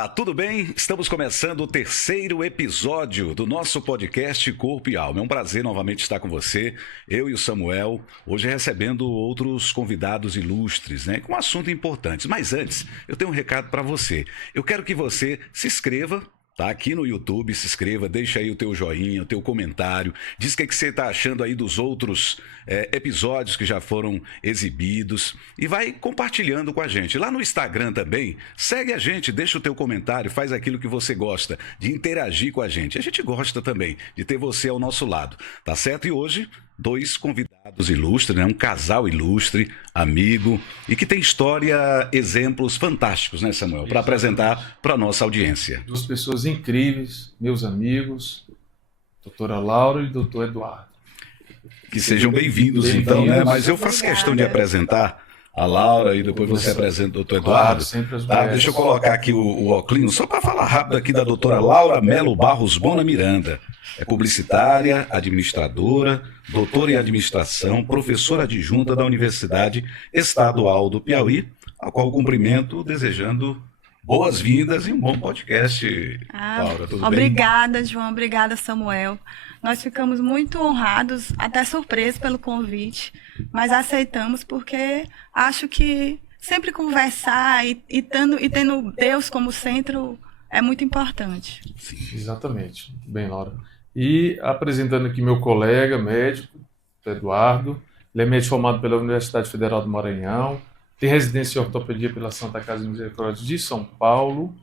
Olá, tudo bem? Estamos começando o terceiro episódio do nosso podcast Corpo e Alma. É um prazer novamente estar com você, eu e o Samuel, hoje recebendo outros convidados ilustres, né, com um assunto importante. Mas antes, eu tenho um recado para você. Eu quero que você se inscreva. Tá aqui no YouTube, se inscreva, deixa aí o teu joinha, o teu comentário, diz o que você está achando aí dos outros episódios que já foram exibidos e vai compartilhando com a gente. Lá no Instagram também, segue a gente, deixa o teu comentário, faz aquilo que você gosta, de interagir com a gente. A gente gosta também de ter você ao nosso lado, tá certo? E hoje, dois convidados ilustres, né? Um casal ilustre, amigo, e que tem história, exemplos fantásticos, né, Samuel? Para apresentar para a nossa audiência. Duas pessoas incríveis, meus amigos, doutora Laura e doutor Eduardo. Que sejam bem-vindos, então, né? Mas eu faço questão de apresentar a Laura e depois você apresenta o doutor Eduardo. Tá? Deixa eu colocar aqui o óculos, só para falar rápido aqui da doutora Laura Melo Barros Bona Miranda. É publicitária, administradora, doutora em administração, professora adjunta da Universidade Estadual do Piauí, a qual cumprimento desejando boas-vindas e um bom podcast. Laura, tudo bem? Obrigada, João. Obrigada, Samuel. Nós ficamos muito honrados, até surpresos pelo convite, mas aceitamos porque acho que sempre conversar e tendo Deus como centro é muito importante. Sim. Exatamente. Bem, Laura. E apresentando aqui meu colega médico, Eduardo. Ele é médico formado pela Universidade Federal do Maranhão, tem residência em ortopedia pela Santa Casa de Misericórdia de São Paulo,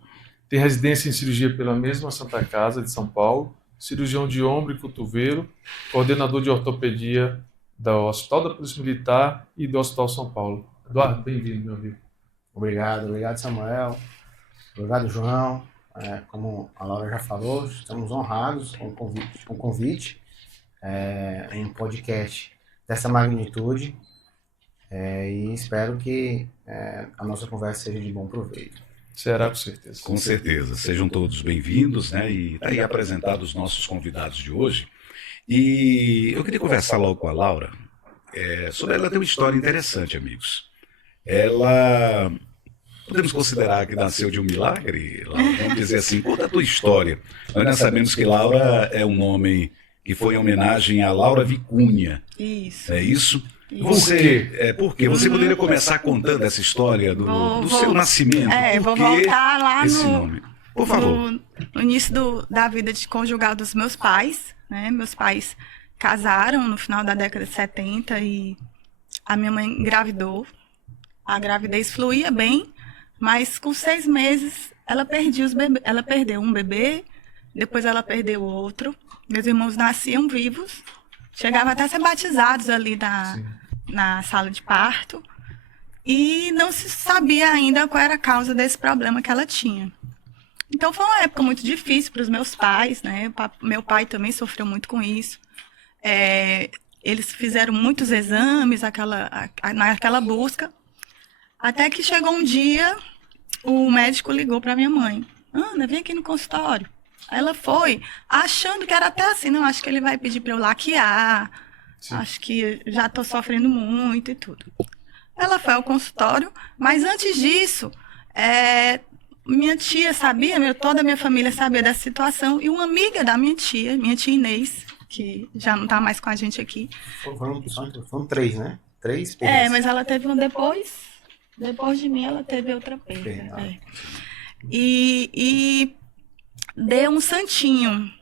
tem residência em cirurgia pela mesma Santa Casa de São Paulo, cirurgião de ombro e cotovelo, coordenador de ortopedia do Hospital da Polícia Militar e do Hospital São Paulo. Eduardo, bem-vindo, meu amigo. Obrigado, Samuel. Obrigado, João. Como a Laura já falou, estamos honrados com o convite em um podcast dessa magnitude e espero que a nossa conversa seja de bom proveito. Será, com certeza. Com certeza. Sejam todos bem-vindos, né? E aí apresentados os nossos convidados de hoje. E eu queria conversar logo com a Laura sobre ela. Tem uma história interessante, amigos. Ela... Podemos considerar que nasceu de um milagre, Laura? Vamos dizer assim, conta a tua história. Nós sabemos que Laura é um nome que foi em homenagem a Laura Vicunha. Isso. É isso? Por quê? Você poderia começar contando essa história do seu nascimento? Vou voltar lá esse nome? Por favor. No início da vida conjugal dos meus pais, né? Meus pais casaram no final da década de 70 e a minha mãe engravidou. A gravidez fluía bem, mas com 6 meses ela perdeu um bebê, depois ela perdeu outro. Meus irmãos nasciam vivos, chegavam até a ser batizados ali na sala de parto, e não se sabia ainda qual era a causa desse problema que ela tinha. Então foi uma época muito difícil para os meus pais, né? Meu pai também sofreu muito com isso. Eles fizeram muitos exames naquela busca, até que chegou um dia, o médico ligou para minha mãe. Ana, vem aqui no consultório. Ela foi, achando que era até assim, não, acho que ele vai pedir para eu laquear, acho que já estou sofrendo muito e tudo. Ela foi ao consultório, mas antes disso, minha tia sabia, toda a minha família sabia dessa situação, e uma amiga da minha tia Inês, que já não está mais com a gente aqui. Foram 3, né? 3 perdas. Mas ela teve uma depois de mim ela teve outra perda. E deu um santinho.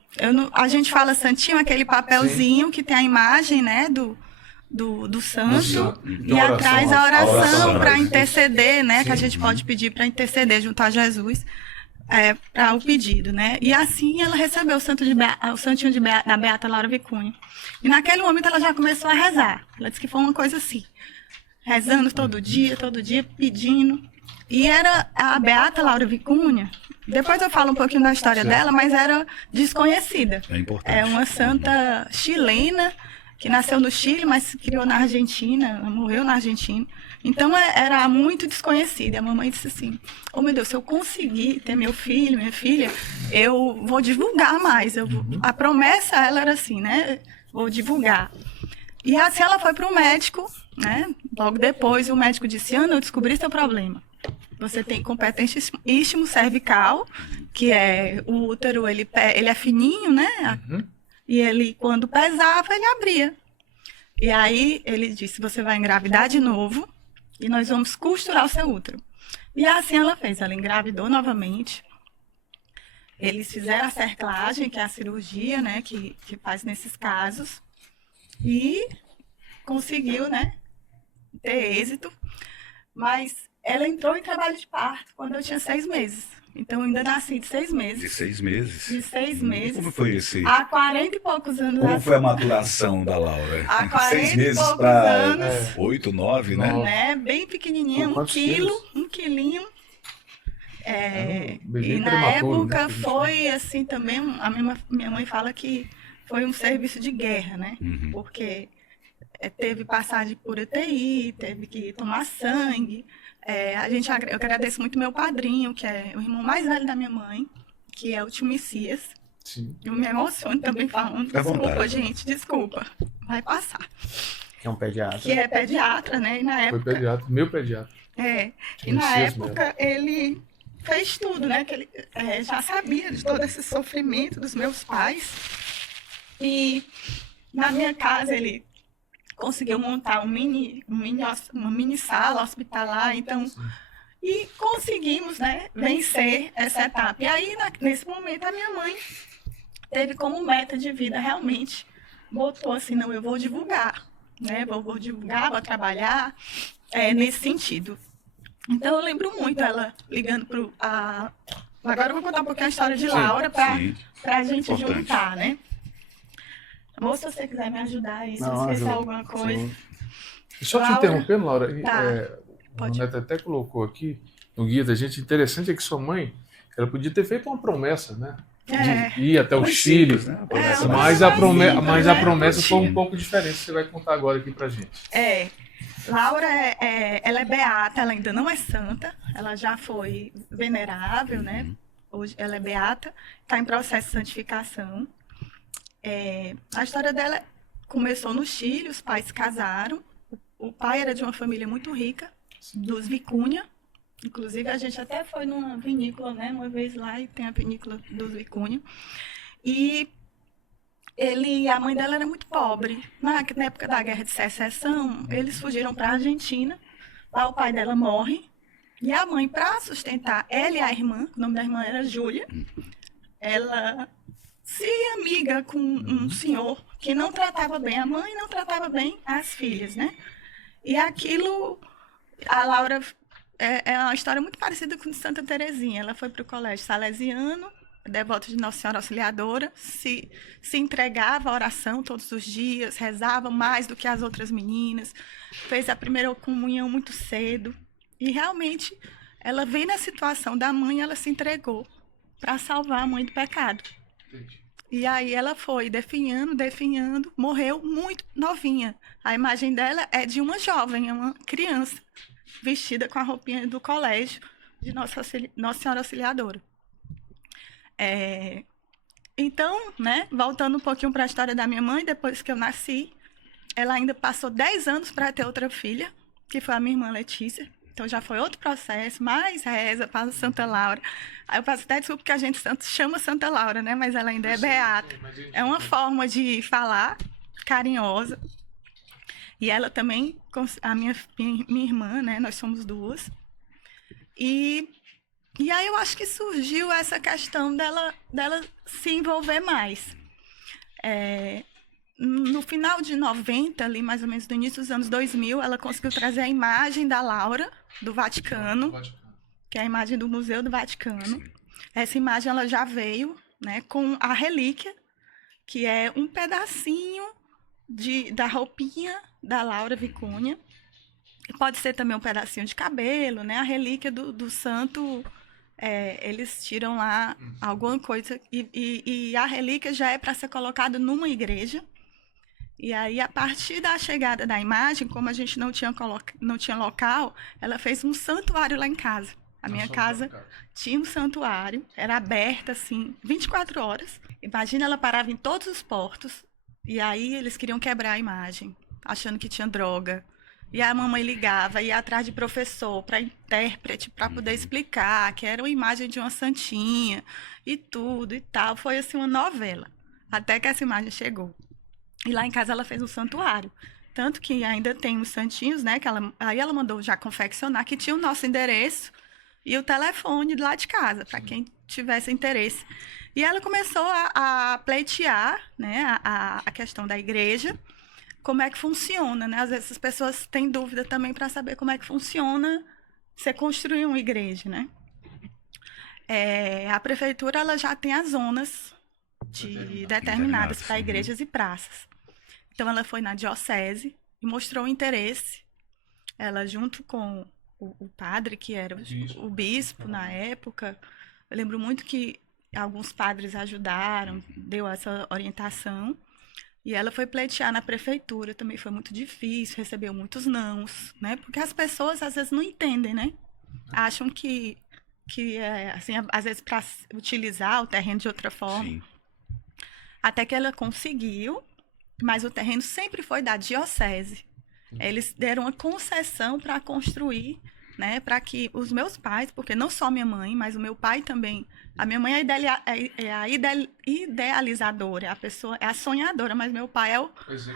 A gente fala santinho, aquele papelzinho que tem a imagem, né, do santo, e atrás a oração para interceder, né, que a gente pode pedir para interceder junto a Jesus para o pedido, né. E assim ela recebeu o santinho da Beata Laura Vicunha. E naquele momento ela já começou a rezar. Ela disse que foi uma coisa assim, rezando todo dia, pedindo. E era a Beata Laura Vicunha. Depois eu falo um pouquinho da história dela, mas era desconhecida. É importante. É uma santa chilena que nasceu no Chile, mas se criou na Argentina, morreu na Argentina. Então era muito desconhecida. A mamãe disse assim: oh meu Deus, se eu conseguir ter meu filho, minha filha, eu vou divulgar mais. A promessa ela era assim, né? Vou divulgar. E assim ela foi para o médico, né? Logo depois o médico disse: Ana, eu descobri seu problema. Você tem competente istmo cervical, que é o útero, ele é fininho, né? E ele, quando pesava, ele abria. E aí ele disse, você vai engravidar de novo e nós vamos costurar o seu útero. E assim ela fez, ela engravidou novamente. Eles fizeram a cerclagem, que é a cirurgia, né, que faz nesses casos. E conseguiu, né, ter êxito. Mas ela entrou em trabalho de parto quando eu tinha 6 meses. Então, eu ainda nasci de 6 meses. De 6 meses? De 6 meses. Como foi esse? Há 40 e poucos anos. Como foi a maturação da Laura? Há 40 6 meses e poucos para anos. 8, 9, né? Né? Bem pequenininha, Com 1 quantos quilo, quilos? 1 quilinho. bebê E na prematuro, né, época que a gente foi assim também, a minha mãe fala que foi um serviço de guerra, né? Porque teve passagem por UTI, teve que tomar sangue. Eu agradeço muito meu padrinho, que é o irmão mais velho da minha mãe, que é o tio Messias. Sim. Eu me emociono também falando. Fica à Desculpa, vontade. gente, desculpa. Vai passar. Que é um pediatra. Que é pediatra, né? E na Foi época. pediatra, meu pediatra. E na Messias época ele fez tudo, né? Que ele já sabia de todo esse sofrimento dos meus pais. E na minha casa ele conseguiu montar uma mini sala hospitalar, então. E conseguimos, né, vencer essa etapa. E aí, nesse momento, a minha mãe teve como meta de vida, realmente, botou assim, não, eu vou divulgar, né, vou divulgar, vou trabalhar nesse sentido. Então, eu lembro muito ela ligando agora eu vou contar um pouquinho a história de Laura para a gente Importante. juntar, né? Amor, se você quiser me ajudar aí, se eu Não, esquecer ajuda. alguma coisa. Sim. Só te Laura. interrompendo, Laura, Tá. o Pode. Neto até colocou aqui no guia da gente, interessante é que sua mãe, ela podia ter feito uma promessa, né? De ir até o Mais Chile, simples, né? Uma promessa mas mais a, simples. prome mas a né? promessa foi um Rotina. pouco diferente, você vai contar agora aqui pra gente. Laura, ela é beata, ela ainda não é santa, ela já foi venerável, né? Hoje ela é beata, está em processo de santificação. A história dela começou no Chile, os pais se casaram. O pai era de uma família muito rica, dos Vicunha. Inclusive, a gente até foi numa vinícola, né? Uma vez lá e tem a vinícola dos Vicunha. E a mãe dela era muito pobre. Na época da Guerra de Secessão, eles fugiram para a Argentina. Lá o pai dela morre. E a mãe, para sustentar ela e a irmã, o nome da irmã era Júlia, ela se amiga com um senhor que não tratava bem a mãe e não tratava bem as filhas, né? E aquilo, a Laura, é uma história muito parecida com Santa Terezinha. Ela foi para o colégio salesiano, devota de Nossa Senhora Auxiliadora, se entregava à oração todos os dias, rezava mais do que as outras meninas, fez a primeira comunhão muito cedo. E realmente, ela vem na situação da mãe, ela se entregou para salvar a mãe do pecado. E aí ela foi definhando, morreu muito novinha. A imagem dela é de uma jovem, é uma criança, vestida com a roupinha do colégio de Nossa Senhora Auxiliadora. Então, né, voltando um pouquinho para a história da minha mãe, depois que eu nasci, ela ainda passou 10 anos para ter outra filha, que foi a minha irmã Letícia. Então já foi outro processo, mais reza para Santa Laura. Aí eu peço até desculpa que a gente chama Santa Laura, né? Mas ela ainda é beata. É uma forma de falar carinhosa. E ela também, a minha irmã, né? Nós somos duas. E aí eu acho que surgiu essa questão dela se envolver mais. No final de 90, ali mais ou menos no início dos anos 2000, ela conseguiu trazer a imagem da Laura, do Vaticano, que é a imagem do Museu do Vaticano. Essa imagem ela já veio, né, com a relíquia, que é um pedacinho da roupinha da Laura Vicunha. Pode ser também um pedacinho de cabelo, né? A relíquia do santo, eles tiram lá alguma coisa, e a relíquia já é para ser colocada numa igreja. E aí, a partir da chegada da imagem, como a gente não tinha local, ela fez um santuário lá em casa. A minha casa tinha um santuário, era aberta, assim, 24 horas. Imagina, ela parava em todos os portos, e aí eles queriam quebrar a imagem, achando que tinha droga. E a mamãe ligava, ia atrás de professor, para intérprete, para poder explicar que era uma imagem de uma santinha e tudo e tal. Foi assim uma novela, até que essa imagem chegou. E lá em casa ela fez um santuário. Tanto que ainda tem os santinhos, né? Aí ela mandou já confeccionar, que tinha o nosso endereço e o telefone lá de casa, para quem tivesse interesse. E ela começou a pleitear, né, a questão da igreja, como é que funciona, né? Às vezes as pessoas têm dúvida também para saber como é que funciona você construir uma igreja, né? A prefeitura ela já tem as zonas determinadas para igrejas e praças. Então ela foi na diocese e mostrou interesse. Ela junto com o padre, que era o bispo na época, eu lembro muito que alguns padres ajudaram, deu essa orientação. E ela foi pleitear na prefeitura, também foi muito difícil, recebeu muitos nãos, né? Porque as pessoas às vezes não entendem, né? Acham que assim, às vezes para utilizar o terreno de outra forma. Sim. Até que ela conseguiu, mas o terreno sempre foi da diocese. Eles deram uma concessão para construir, né? Para que os meus pais, porque não só minha mãe, mas o meu pai também. A minha mãe é a idealizadora, a pessoa é a sonhadora, mas meu pai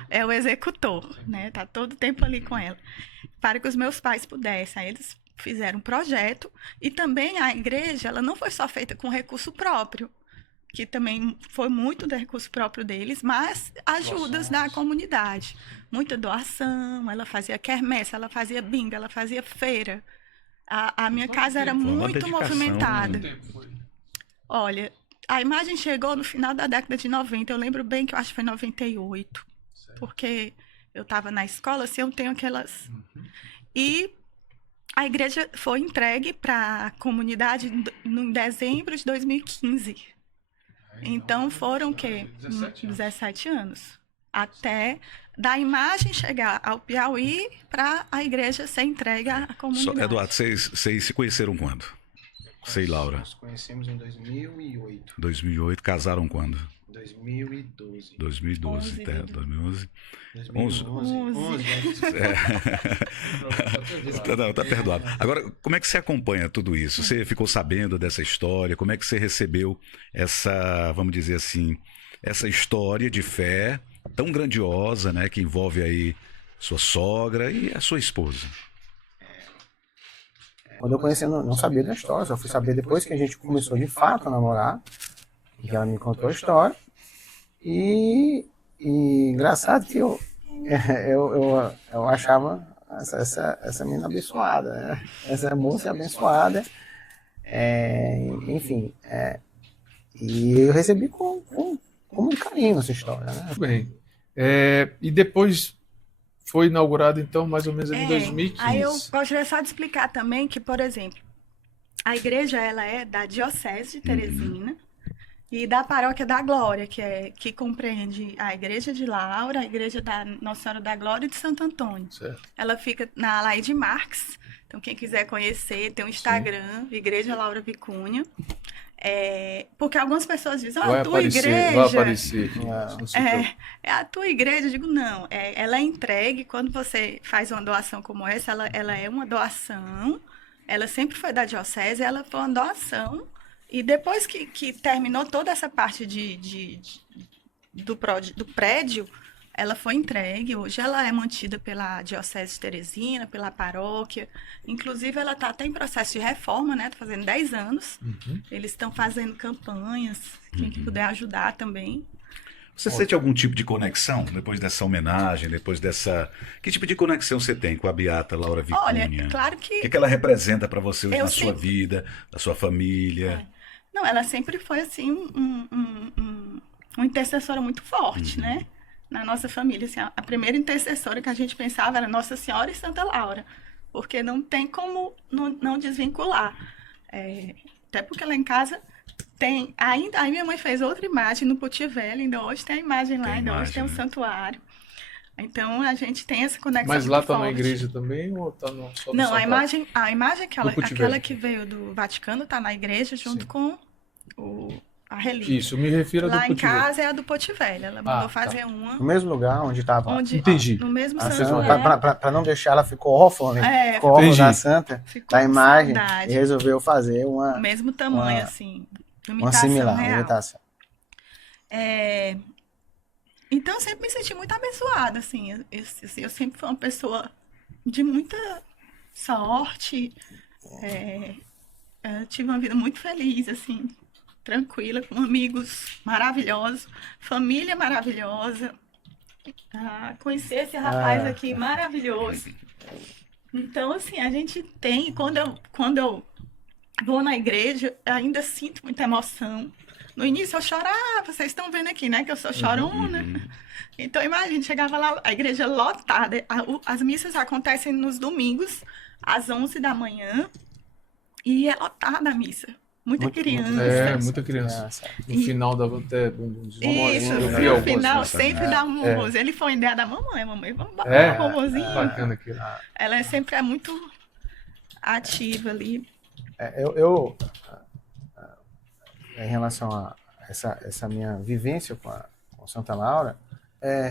é o executor, né? Tá todo tempo ali com ela. Para que os meus pais pudessem. Aí eles fizeram um projeto e também a igreja, ela não foi só feita com recurso próprio, que também foi muito do recurso próprio deles, mas ajudas da comunidade. Muita doação, ela fazia quermesse, ela fazia bingo, ela fazia feira. A minha casa era muito movimentada. Olha, a imagem chegou no final da década de 90, eu lembro bem que eu acho que foi 98, porque eu estava na escola, assim, eu tenho aquelas... E a igreja foi entregue para a comunidade em dezembro de 2015. Então foram o quê? 17 anos. Até da imagem chegar ao Piauí para a igreja ser entregue à comunidade. Eduardo, vocês se conheceram quando? Você e Laura? Nós conhecemos em 2008. 2008, casaram quando? 2012. 2012, 2011. 2011. Não, tá perdoado. Agora, como é que você acompanha tudo isso? Você ficou sabendo dessa história? Como é que você recebeu essa, vamos dizer assim, essa história de fé tão grandiosa, né, que envolve aí sua sogra e a sua esposa? Quando eu conheci, eu não sabia da história, só fui saber depois que a gente começou de fato a namorar, que ela me contou a história. E engraçado que eu achava essa menina abençoada, né? Essa moça abençoada, enfim, e eu recebi com muito carinho essa história, né? Muito bem. E depois foi inaugurado, então, mais ou menos em 2015. Aí eu gostaria só de explicar também que, por exemplo, a igreja ela é da Diocese de Teresina e da Paróquia da Glória, que compreende a Igreja de Laura, a Igreja da Nossa Senhora da Glória e de Santo Antônio. Certo. Ela fica na Laide Marques, então quem quiser conhecer, tem um Instagram, Igreja Laura Vicunha. Porque algumas pessoas dizem, a tua igreja... Vai aparecer. É a tua igreja, eu digo, não. Ela é entregue, quando você faz uma doação como essa, ela é uma doação, ela sempre foi da diocese, ela foi uma doação, e depois que terminou toda essa parte do prédio, ela foi entregue. Hoje ela é mantida pela Diocese de Teresina, pela paróquia. Inclusive, ela está até em processo de reforma, né? Está fazendo 10 anos. Eles estão fazendo campanhas. Quem que puder ajudar também. Você sente algum tipo de conexão depois dessa homenagem, depois dessa... Que tipo de conexão você tem com a Beata Laura Vicunha? Olha, claro que... O que ela representa para você hoje na sua vida, na sua família? Não, ela sempre foi, assim, uma intercessora muito forte, né? Na nossa família, assim, a primeira intercessora que a gente pensava era Nossa Senhora e Santa Laura, porque não tem como não desvincular. Até porque lá em casa tem, ainda, aí minha mãe fez outra imagem no Puti Velho, ainda hoje tem a imagem lá, ainda hoje tem um santuário. Então a gente tem essa conexão. Mas lá está forte. na igreja também ou está só no Não, santuário? a imagem aquela que veio do Vaticano está na igreja junto com a relíquia. Isso, eu me refiro a do Lá em Potivelho. casa é a do Potivelho. Ela mandou tá. fazer uma. No mesmo lugar onde estava Entendi. No mesmo a santuário. santa, para não deixar ela ficou órfã, né? É, Ficou órfã entendi. da santa, Ficou da com imagem, saudade. e resolveu fazer O uma mesmo tamanho, uma- assim. uma Imitação similar, uma real. imitação. É, então, eu sempre me senti muito abençoada, assim. Eu sempre fui uma pessoa de muita sorte. Eu tive uma vida muito feliz, assim, tranquila, com amigos maravilhosos, família maravilhosa. Conhecer esse rapaz aqui maravilhoso. Então, assim, a gente tem, quando eu vou na igreja, eu ainda sinto muita emoção. No início eu chorava, vocês estão vendo aqui, né, que eu sou chorona. Então, imagina, chegava lá, a igreja lotada. As missas acontecem nos domingos, às 11 da manhã, e é lotada a missa. Muita criança. Muita criança. Nossa. No final dava até bombonzinho. Isso, Eu vi no algumas final vezes. sempre dá um bombonzinho. Ele foi ideia da mamãe, vamos botar É, um bombonzinho. bacana aquilo. Ela sempre é muito ativa ali. Em relação a essa minha vivência com Santa Laura,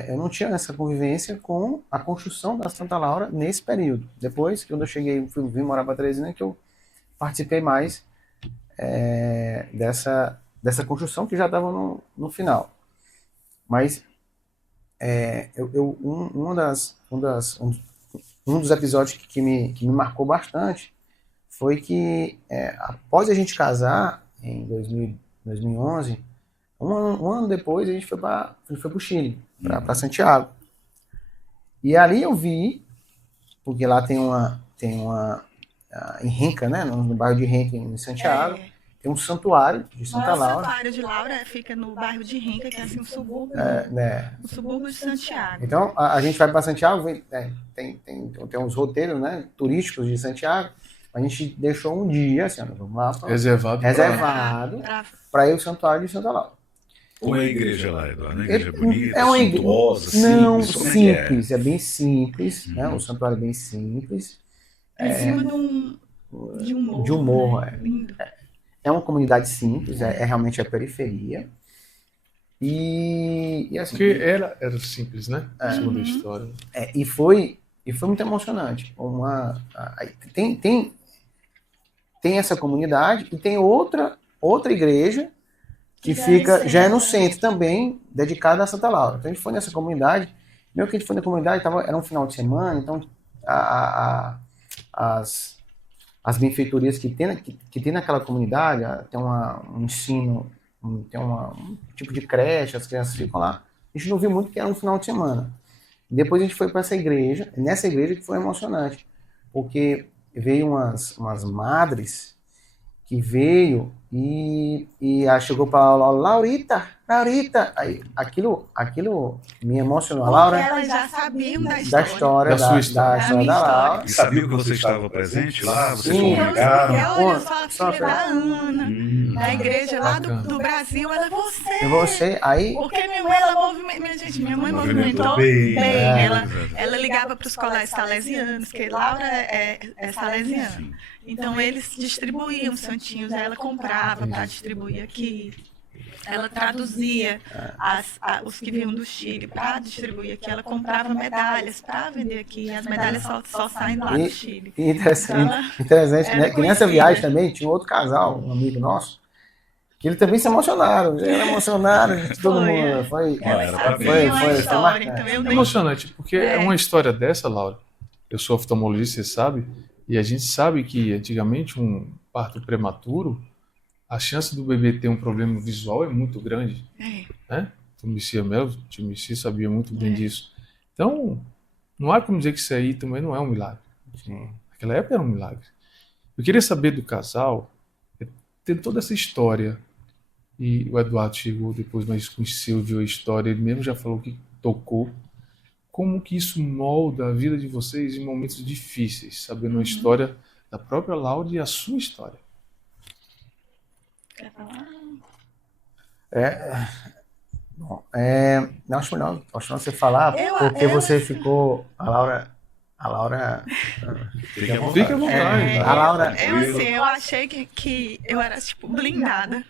eu não tinha essa convivência com a construção da Santa Laura nesse período. Depois, quando eu cheguei, vim morar para Teresina, que eu participei mais dessa construção que já estava no final. Mas um dos episódios que me marcou bastante foi que após a gente casar em 2011, um ano depois a gente foi para o Chile, para Santiago. E ali eu vi, porque lá tem uma em Renca, né, no bairro de Renca, em Santiago, tem um santuário de Santa Laura. O santuário de Laura fica no bairro de Renca, que é assim, um subúrbio de Santiago. Então, a gente vai para Santiago, tem uns roteiros, né, turísticos de Santiago. A gente deixou um dia, assim, vamos lá, Reservado para ir ao santuário de Santa Laura. Como é a igreja lá, Eduardo? Uma igreja bonita, É uma igreja suntuosa, não simples? Como é que é? simples, é bem simples, né? O santuário é bem simples. Em cima de um morro. De um morro, né? Lindo. É uma comunidade simples, realmente a periferia. E assim, Porque era simples, né? Segundo a história. e foi muito emocionante. Tem essa comunidade e tem outra igreja que já é no centro também, dedicada a Santa Laura. Então a gente foi nessa comunidade, mesmo que a gente foi na comunidade, era um final de semana, então as benfeitorias que tem naquela comunidade, tem um ensino, tem um tipo de creche, as crianças ficam lá. A gente não viu muito porque era um final de semana. Depois a gente foi para essa igreja, nessa igreja que foi emocionante, porque veio umas madres que veio e chegou para Laurita, aí aquilo me emocionou. A Laura, elas já sabiam da da história Da sua história. da história da Laura. E sabia que você estava presente lá? Vocês Sim. comunicaram? Olha só a filha da Ana, da igreja lá do Brasil, ela é você. E você, aí Porque minha mãe, ela minha mãe movimentou bem. bem. Ela ligava para os colégios salesianos, porque Laura é salesiana. Então eles distribuíam santinhos, aí ela comprava para distribuir aqui. Ela traduzia os que vinham do Chile para distribuir aqui. Ela comprava medalhas para vender aqui. As medalhas só saem lá do Chile. Interessante, né? Que nessa viagem também tinha um outro casal, um amigo nosso, que eles também se emocionaram. Todo mundo. Foi história, então É emocionante, porque é uma história dessa, Laura. Eu sou oftalmologista, você sabe, e a gente sabe que antigamente um parto prematuro, a chance do bebê ter um problema visual é muito grande. Né? Tio Messi sabia muito bem disso. Então, não há como dizer que isso aí também não é um milagre. Naquela época era um milagre. Eu queria saber do casal, tem toda essa história, e o Eduardo chegou depois, mas conheceu, viu a história, ele mesmo já falou que tocou. Como que isso molda a vida de vocês em momentos difíceis, sabendo a história da própria Laura e a sua história? Quer falar? Acho melhor você falar, porque você ficou. A Laura. Fique à Fica à vontade. vontade. A Laura. Eu achei que eu era, tipo, blindada.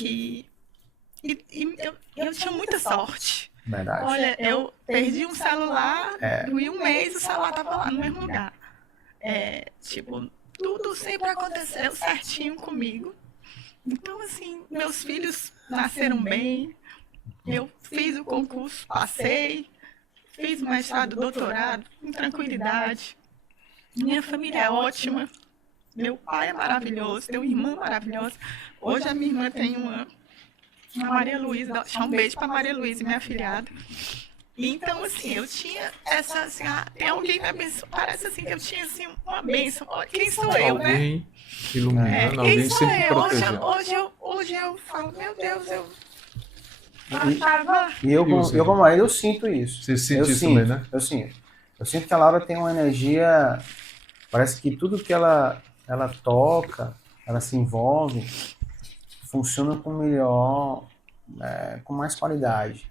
que eu tinha muita sorte. Verdade. Olha, eu perdi um celular e um mês o celular estava lá no mesmo lugar. Tipo, tudo sempre aconteceu certinho comigo. Então, assim, meus filhos nasceram bem, eu fiz o concurso, passei, fiz mestrado, doutorado, com tranquilidade. Minha família é ótima, meu pai é maravilhoso, tenho uma irmã maravilhosa. Hoje a minha irmã tem uma Maria Luísa, deixar um beijo para Maria Luísa, minha afilhada. Então, assim, eu tinha essa, assim, tem alguém me abençoando, parece assim que eu tinha, assim, uma bênção. Olha, quem sou eu, né? Alguém iluminando, Quem alguém sou sempre eu? protegendo. Hoje eu falo, meu Deus, eu tava... E eu, como marido, eu sinto isso. Você sente Eu isso sinto, também, né? Eu sinto. Eu sinto que a Laura tem uma energia, parece que tudo que ela toca, ela se envolve, funciona com melhor, com mais qualidade.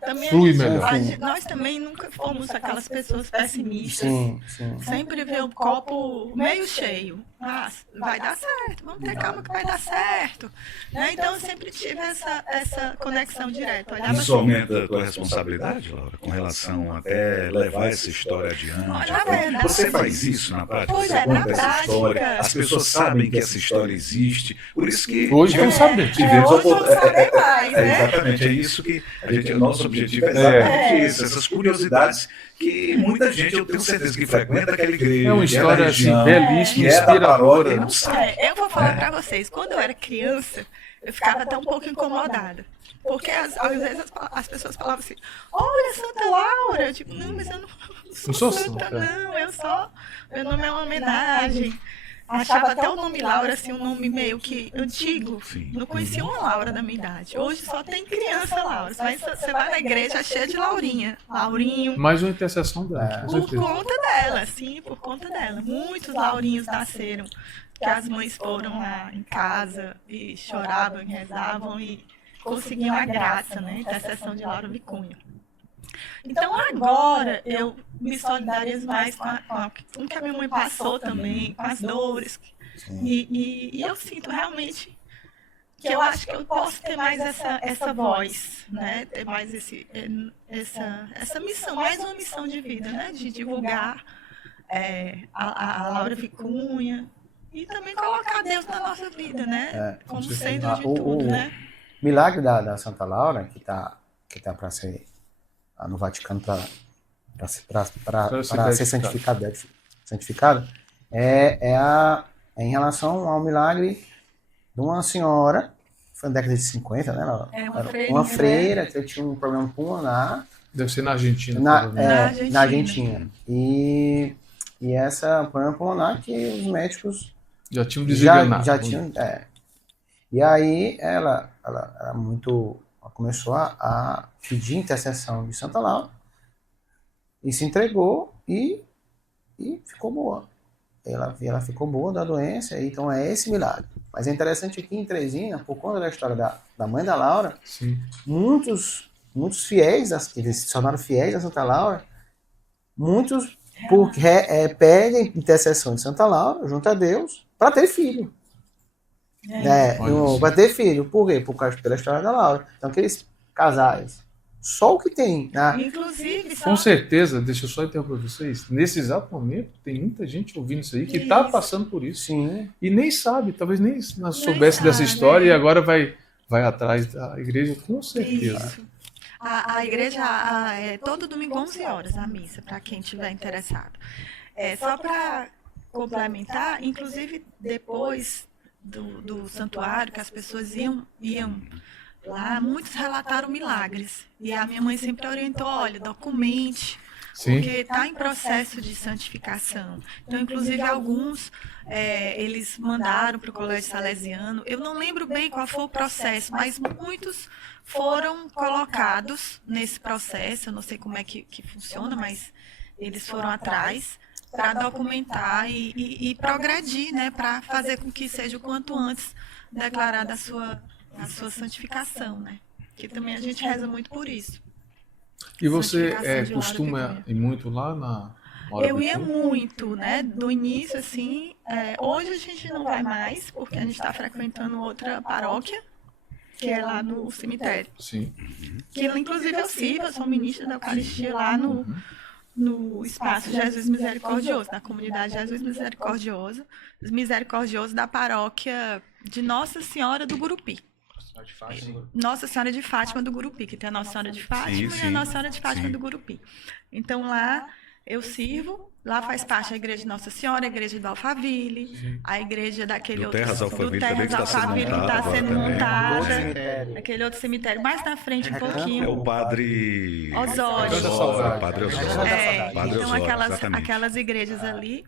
Também Flui melhor. nós também nunca fomos aquelas pessoas pessimistas. Sim. Sempre vê o copo meio cheio. Ah, vai dar certo, vamos ter calma que vai dar certo. Né? Então eu sempre tive essa conexão direta. Olhava Isso assim, aumenta a tua responsabilidade, Laura, com relação até levar essa história adiante? Na verdade, Você faz isso na prática? Pois Você é, na conta essa prática. história, as pessoas sabem que essa história existe, por isso que... Hoje não sabe. tivemos hoje vamos saber mais, né? Exatamente, é isso que o nosso objetivo é exatamente isso, essas curiosidades que muita gente, eu tenho certeza que frequenta aquela igreja, É uma história assim, região, belíssima, que é da paróquia, e inspiradora. não sabe. Eu vou falar pra vocês, quando eu era criança, eu ficava até um pouco incomodada. Porque às vezes as pessoas falavam assim, olha, Santa Laura. Eu tipo, não, mas eu não sou santa, não. Meu nome é uma homenagem. Achava até o nome Laura, assim, um nome meio que antigo. Sim. Não conhecia uma Laura da minha idade. Hoje só tem criança Laura. Você vai na igreja, é cheia de Laurinha. Laurinho. Mais uma intercessão dela, com Por certeza. conta dela, sim, por conta dela. Muitos Laurinhos nasceram, que as mães foram lá em casa e choravam, e rezavam e conseguiam a graça, né? Intercessão de Laura Vicunha. Então agora eu me solidarizo mais com o que a minha mãe passou também, com as dores. E eu sinto realmente que eu acho que eu posso ter mais essa voz, né? Ter mais essa missão, mais uma missão de vida, né? De divulgar a Laura Vicunha e também colocar Deus na nossa vida, né? Como centro de tudo, né? Milagre da Santa Laura, que tá para ser no Vaticano para ser santificada, é em relação ao milagre de uma senhora, foi na década de 50, né? Uma freira que tinha um problema pulmonar. Deve ser na Argentina. Na Argentina. E essa problema pulmonar que os médicos já tinham desenganado. Já tinham. E aí ela começou a pedir intercessão de Santa Laura e se entregou e ficou boa. Ela ficou boa da doença, então é esse milagre. Mas é interessante aqui em Teresina, por conta da história da mãe da Laura, sim, muitos fiéis, eles se tornaram fiéis a Santa Laura, muitos pedem intercessão de Santa Laura junto a Deus para ter filho. Para ter filho. Por quê? Pela história da Laura. Então, aqueles casais, só o que tem. Né? Inclusive, com certeza, deixa eu só interromper vocês. Nesse exato momento, tem muita gente ouvindo isso aí que está passando por isso. Sim. E nem sabe, talvez nem soubesse dessa história e agora vai atrás da igreja, com certeza. Isso. A igreja todo domingo 11 horas a missa, para quem estiver interessado. Só para complementar, inclusive depois do santuário, que as pessoas iam lá, muitos relataram milagres. E a minha mãe sempre orientou, olha, documente, sim, porque está em processo de santificação. Então, inclusive, alguns eles mandaram para o Colégio Salesiano. Eu não lembro bem qual foi o processo, mas muitos foram colocados nesse processo. Eu não sei como é que funciona, mas eles foram atrás para documentar e progredir, né, para fazer com que seja o quanto antes declarada a sua santificação, né? Que também a gente reza muito por isso. E você Santificação de Laura costuma Vicunha. ir muito lá na hora Eu do ia culto? muito, né? Do início, assim. Hoje a gente não vai mais, porque a gente está frequentando outra paróquia, que é lá no cemitério. Sim. Que inclusive eu sirvo, eu sou ministra da Eucaristia lá no espaço Jesus Misericordioso, na comunidade Jesus Misericordioso da paróquia de Nossa Senhora do Gurupi. Nossa Senhora de Fátima do Gurupi, que tem a Nossa Senhora de Fátima Sim, e a Nossa Senhora de Fátima sim. do Gurupi. Então lá eu sirvo, lá faz parte a igreja de Nossa Senhora, a igreja do Alphaville, a igreja daquele Do outro Terras Alphaville também, que está sendo Alphaville, que montado está sendo agora também. montada, aquele outro cemitério mais na frente um pouquinho. É o Padre Osório. Osório, Padre Osório. Padre Então Osório, aquelas exatamente. igrejas ali.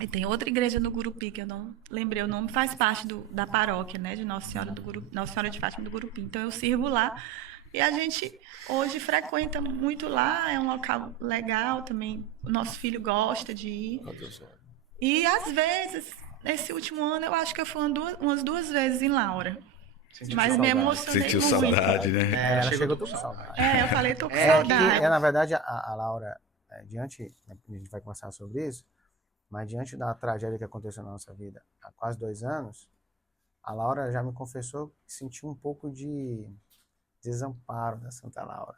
E tem outra igreja no Gurupi, que eu não lembrei o nome, faz parte da paróquia, né, de Nossa Senhora do Gurupi, Nossa Senhora de Fátima do Gurupi. Então eu sirvo lá e a gente hoje frequenta muito lá, é um local legal também, o nosso filho gosta de ir. E às vezes, nesse último ano, eu acho que eu fui umas duas vezes em Laura. Mas me emocionei Sentiu muito. saudade, né? Ela chegou com saudade. Eu falei, tô com Que, saudade. na verdade, a Laura, diante, né, a gente vai conversar sobre isso, mas diante da tragédia que aconteceu na nossa vida há quase 2 anos, a Laura já me confessou que sentiu um pouco de desamparo da Santa Laura.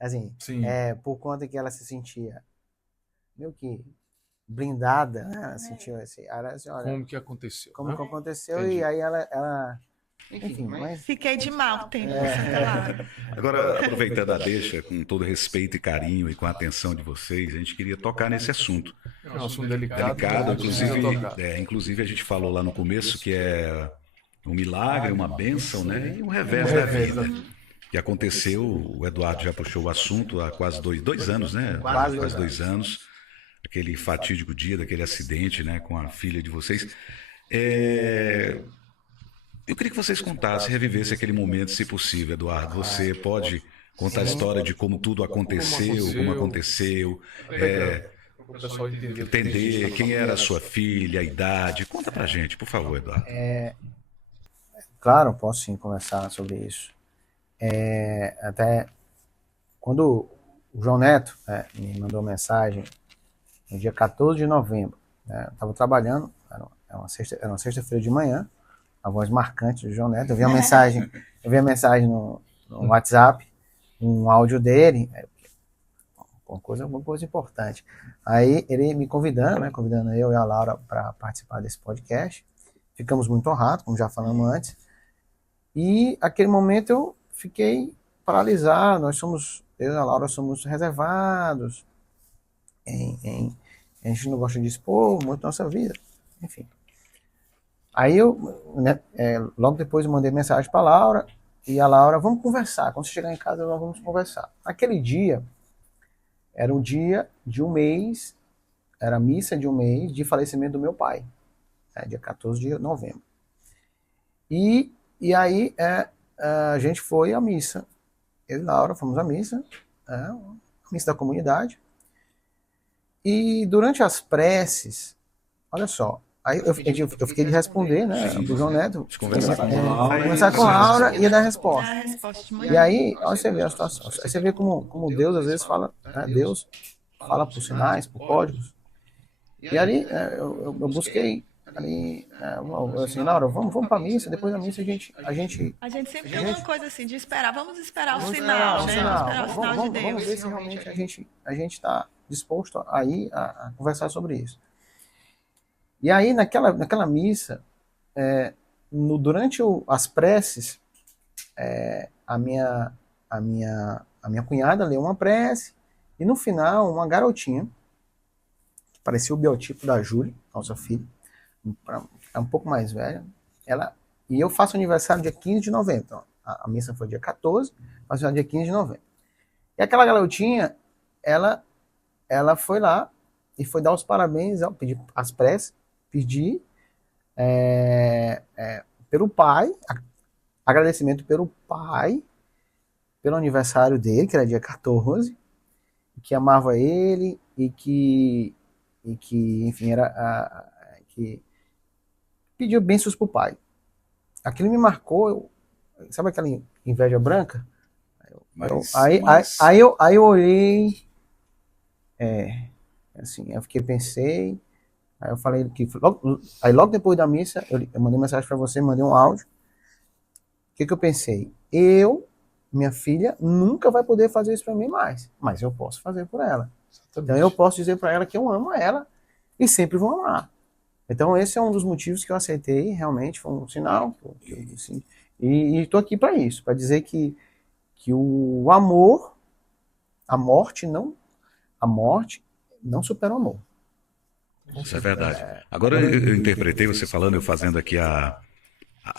Assim, Sim. por conta que ela se sentia meio que blindada, né? Ela sentiu assim, olha, Como que aconteceu? como né? que aconteceu, Entendi. e aí ela enfim, mas Fiquei de mal tempo com Santa Laura. Agora, aproveitando a deixa, com todo respeito e carinho e com a atenção de vocês, a gente queria tocar nesse assunto. É um assunto delicado. Delicado, né? Precisa tocar. inclusive a gente falou lá no começo que é um milagre, uma bênção, né? E um revés da vida. Que aconteceu, o Eduardo já puxou o assunto há quase dois anos, né? Quase Quase 2 anos. Aquele fatídico dia daquele acidente, né? Com a filha de vocês. Eu queria que vocês contassem, revivessem aquele momento, se possível, Eduardo. Você pode contar a história de como tudo aconteceu, como aconteceu, Para o pessoal entender. entender quem era a sua filha, a idade. Conta pra gente, por favor, Eduardo. claro, posso sim conversar sobre isso. Até quando o João Neto me mandou mensagem no dia 14 de novembro, né, eu estava trabalhando, era uma sexta-feira de manhã, a voz marcante do João Neto, eu vi a mensagem no WhatsApp, um áudio dele, uma coisa importante. Aí ele me convidando eu e a Laura para participar desse podcast. Ficamos muito honrados, como já falamos antes. E aquele momento eu fiquei paralisado. Eu e a Laura somos reservados. A gente não gosta de expor muito nossa vida. Enfim. Aí logo depois eu mandei mensagem para a Laura. E a Laura, vamos conversar. Quando você chegar em casa, nós vamos conversar. Aquele dia, era um dia de um mês, era a missa de um mês de falecimento do meu pai. Dia 14 de novembro. E aí a gente foi à missa. Eu e Laura fomos à missa, a missa da comunidade. E durante as preces, olha só, aí eu fiquei de responder, né, pro João Neto. Conversar com a Laura e dar a resposta. Dá a resposta de manhã. E aí, olha você vê a situação. Aí você vê como Deus às vezes fala, né, Deus fala por sinais, por códigos. E ali eu busquei, ali, assim, Laura, vamos para a missa, depois da missa a gente A gente sempre tem uma coisa assim de esperar, vamos esperar o sinal, né? Vamos esperar o sinal de Deus. Vamos ver se realmente a gente está disposto a ir a conversar sobre isso. E aí, naquela missa, durante as preces, a minha cunhada leu uma prece, e no final, uma garotinha, que parecia o biotipo da Júlia, nossa filha, é um pouco mais velha, e eu faço aniversário dia 15 de novembro, então, a missa foi dia 14, faço dia 15 de novembro. E aquela garotinha, ela foi lá e foi dar os parabéns, pedir as preces, pedir pelo pai, agradecimento pelo pai, pelo aniversário dele, que era dia 14, que amava ele e que enfim, que pediu bênçãos pro pai. Aquilo me marcou, sabe aquela inveja branca? Aí eu olhei, assim, eu pensei, aí eu falei que logo depois da missa, eu mandei mensagem para você, mandei um áudio, que eu pensei? Minha filha nunca vai poder fazer isso para mim mais, mas eu posso fazer por ela. Então eu posso dizer para ela que eu amo ela e sempre vou amar. Então esse é um dos motivos que eu aceitei, realmente foi um sinal. Assim, e estou aqui para isso, para dizer que o amor, a morte não supera o amor. Isso é verdade. Agora eu interpretei você falando, eu fazendo aqui a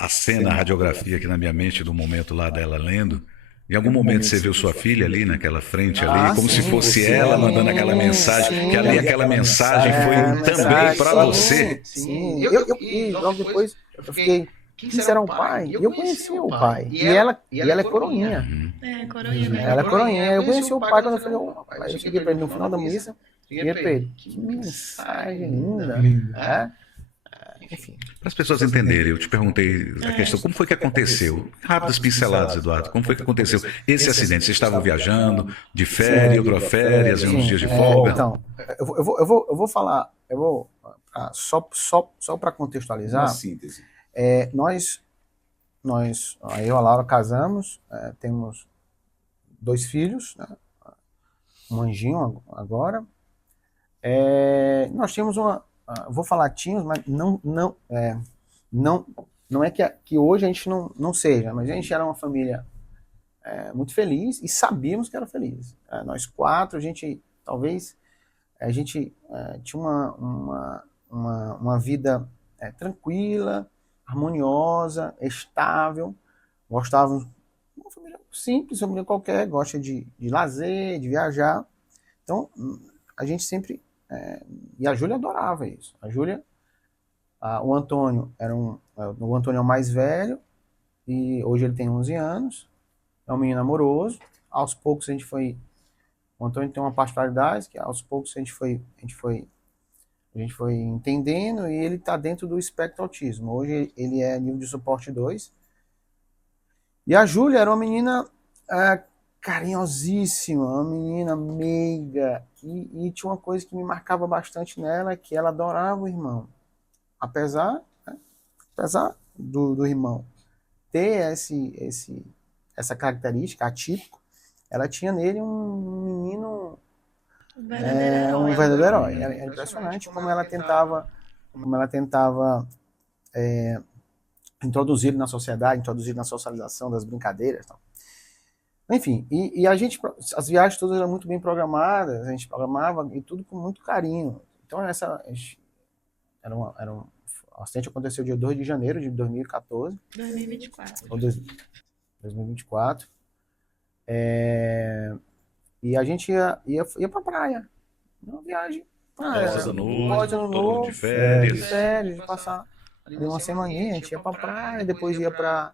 cena, a radiografia aqui na minha mente do momento lá dela lendo. Em algum momento você viu sua filha ali naquela frente ali, como se fosse ela mandando aquela mensagem, que ali aquela mensagem foi também para você. Sim, e logo depois eu fiquei, quem será o pai? E eu conheci o pai. E ela é coroinha. Coroinha. Ela é coroinha. Eu conheci o pai quando eu falei, eu cheguei para ele no final da missa, cheguei para ele, que mensagem linda. Enfim. Para as pessoas entenderem, eu te perguntei a questão, como foi que aconteceu? Rápidas pinceladas, Eduardo, como foi que aconteceu esse acidente? Vocês estavam viajando, de férias, férias, uns dias de folga? Então, eu vou falar, só para contextualizar, uma síntese. Nós, eu e a Laura casamos, temos 2 filhos, né? Um anjinho agora. Nós tínhamos vou falar tínhamos, mas não é que hoje a gente não seja, mas a gente era uma família muito feliz e sabíamos que era feliz. Nós 4, a gente tinha uma vida tranquila, harmoniosa, estável, gostávamos de uma família simples, uma família qualquer, gosta de lazer, de viajar. Então, a gente sempre... e a Júlia adorava isso. A Júlia, o Antônio o Antônio é o mais velho, e hoje ele tem 11 anos, é um menino amoroso. Aos poucos o Antônio tem uma particularidade, que aos poucos a gente foi entendendo, e ele está dentro do espectro autismo. Hoje ele é nível de suporte 2. E a Júlia era uma menina carinhosíssima, uma menina meiga, e tinha uma coisa que me marcava bastante nela, que ela adorava o irmão. Apesar do irmão ter essa característica, atípico, ela tinha nele um menino, um verdadeiro herói. É impressionante como ela tentava introduzir na sociedade, introduzir na socialização das brincadeiras, tal. Enfim, e as viagens todas eram muito bem programadas, a gente programava e tudo com muito carinho. Então o acidente aconteceu dia 2 de janeiro de 2014. 2024. Ou 2024. E a gente ia pra praia. Uma viagem. Pós-ano novo, de férias. De passar uma semaninha, a gente ia pra praia, depois ia pra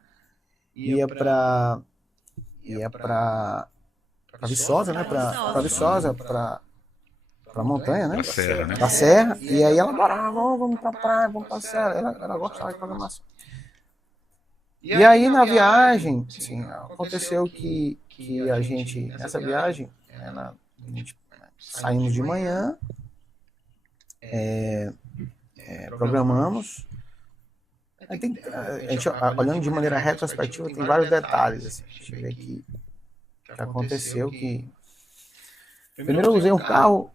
Viçosa, né? Pra Viçosa, pra montanha, né? Pra serra. E aí ela adorava, vamos pra praia, vamos pra serra. Ela gostava de programação. E aí na viagem, assim, aconteceu que a gente, nessa viagem, a gente saímos de manhã, programamos. A gente, olhando de maneira retrospectiva, tem vários detalhes. Assim, a gente vê que aconteceu que... Primeiro eu usei um carro,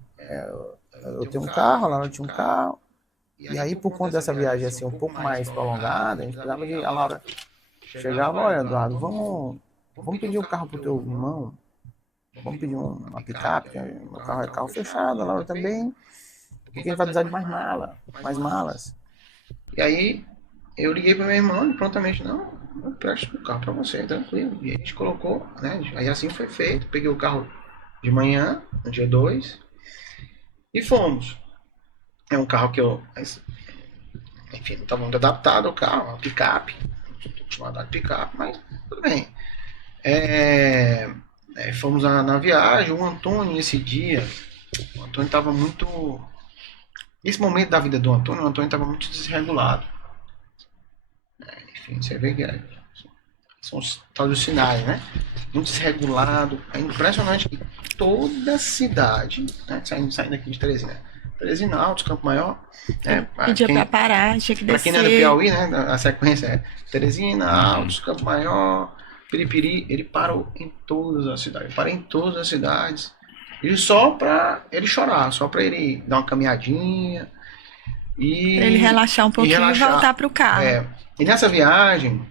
eu tenho um carro, a Laura tinha um carro, e aí por conta dessa viagem assim, um pouco mais prolongada, a gente precisava a Laura chegava, olha, Eduardo, vamos pedir um carro pro teu irmão, vamos pedir uma picape, meu carro é carro fechado, a Laura também, porque a gente vai precisar de mais malas. E aí eu liguei para meu irmão e prontamente, não, eu presto o carro para você, tranquilo. E a gente colocou, né? Aí assim foi feito. Peguei o carro de manhã, no dia 2, e fomos. É um carro que enfim, não estava muito adaptado ao carro, uma picape. Não estou acostumado a picape, mas tudo bem. Fomos na viagem. O Antônio, nesse dia, o Antônio estava muito... Nesse momento da vida do Antônio, o Antônio estava muito desregulado. Enfim, você vê que são os tais dos sinais, né? Muito desregulado. É impressionante que toda cidade, né? Saindo aqui de Teresina, Teresina, Altos, Campo Maior. Pedia pra parar, tinha que Pra descer. quem não é do Piauí, né? A sequência é Teresina, Altos, Campo Maior, Piripiri. Ele parou em todas as cidades. Parei em todas as cidades. E só pra ele chorar, só pra ele dar uma caminhadinha. Pra ele relaxar um pouquinho e voltar pro carro. E nessa viagem,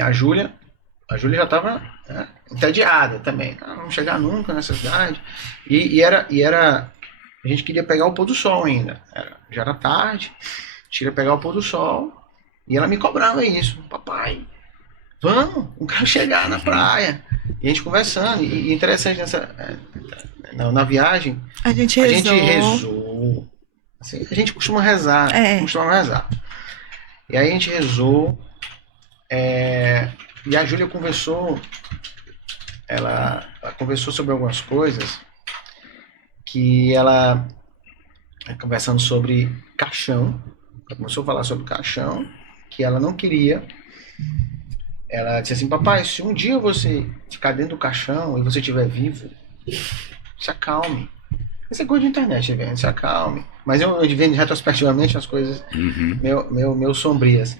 a Júlia já estava entediada também. Não vamos chegar nunca nessa cidade. E era. A gente queria pegar o pôr do sol ainda. Já era tarde. A gente queria pegar o pôr do sol. E ela me cobrava isso. Papai, vamos chegar na praia. E a gente conversando. E interessante na viagem. A gente rezou. Assim, a gente costuma rezar. E aí a gente rezou. E a Júlia conversou. Ela conversou sobre algumas coisas. Que ela, conversando sobre caixão. Ela começou a falar sobre caixão. Que ela não queria. Ela disse assim: papai, se um dia você ficar dentro do caixão e você estiver vivo, se acalme. Essa é coisa de internet, velho, se acalme. Mas eu vendo retrospectivamente as coisas meio sombrias.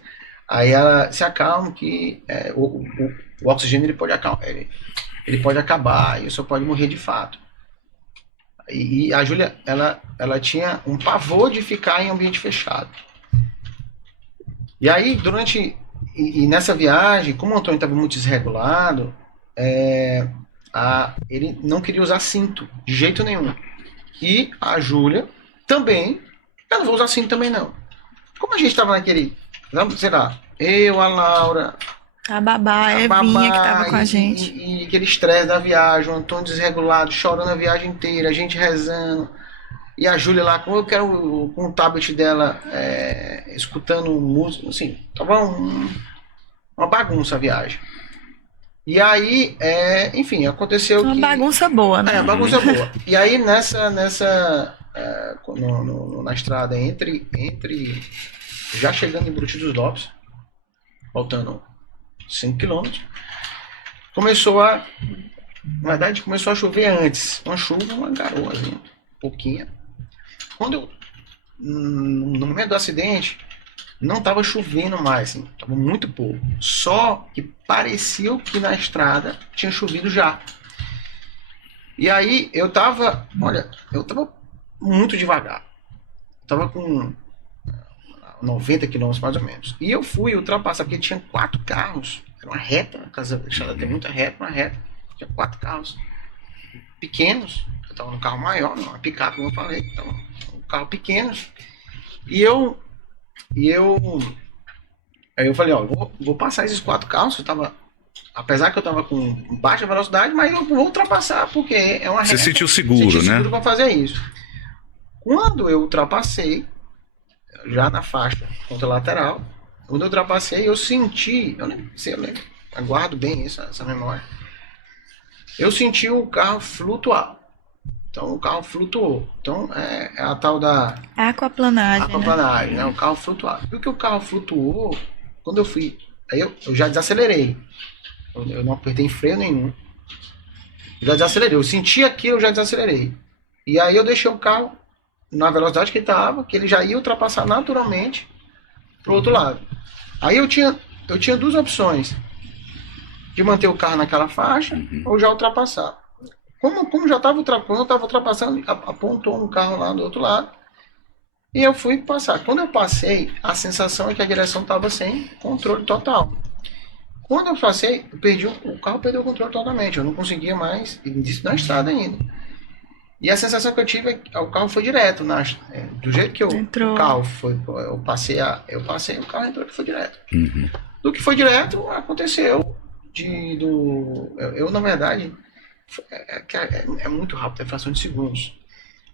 Aí ela se acalma que o oxigênio ele pode acabar e você pode morrer de fato. E a Júlia, ela tinha um pavor de ficar em ambiente fechado. E aí, nessa viagem, como o Antônio estava muito desregulado, ele não queria usar cinto, de jeito nenhum. E a Júlia também, eu não vou usar cinto também não. Como a gente estava naquele, sei lá, eu, a Laura, a babá, a Evinha que estava com a gente. E aquele estresse da viagem, o Antônio desregulado, chorando a viagem inteira, a gente rezando. E a Júlia lá, com o tablet dela, escutando música, assim, tava uma bagunça a viagem. E aí, enfim, aconteceu uma bagunça boa, né? Uma bagunça boa. E aí, na estrada, já chegando em Buriti dos Lopes, faltando 5 km, começou a chover antes. Uma chuva, uma garoa, assim, pouquinha. Quando no momento do acidente, não estava chovendo mais, assim, estava muito pouco. Só que parecia que na estrada tinha chovido já. E aí eu estava muito devagar. Estava com 90 km mais ou menos. E eu fui ultrapassar, porque tinha 4 carros. Era uma reta, a casa fechada tem muita reta, uma reta. Tinha 4 carros pequenos. Eu estava no carro maior, uma picape, como eu falei. Então, um carro pequeno. Aí eu falei, vou passar esses 4 carros. Apesar que eu estava com baixa velocidade, mas eu vou ultrapassar, porque é uma reta. Você sentiu seguro, né? Seguro para fazer isso. Quando eu ultrapassei, já na faixa contralateral, quando eu ultrapassei, eu senti, eu lembro, eu guardo bem essa memória, eu senti o carro flutuar. Então o carro flutuou. Então é a tal da aquaplanagem, né? O carro flutuar. Porque o carro flutuou, quando eu fui, aí eu já desacelerei. Eu não apertei freio nenhum. Eu já desacelerei. Eu senti aquilo, eu já desacelerei. E aí eu deixei o carro na velocidade que estava, que ele já ia ultrapassar naturalmente pro outro lado. Aí eu tinha 2 opções: de manter o carro naquela faixa ou já ultrapassar. Como já estava ultrapassando, apontou um carro lá do outro lado e eu fui passar. Quando eu passei, a sensação é que a direção estava sem controle total. Quando eu passei, o carro perdeu o controle totalmente. Eu não conseguia mais, na estrada ainda. E a sensação que eu tive é que o carro foi direto. Do jeito que o carro foi, eu passei, o carro entrou e foi direto. Do que foi direto, aconteceu. Eu na verdade, é muito rápido, é fração de segundos.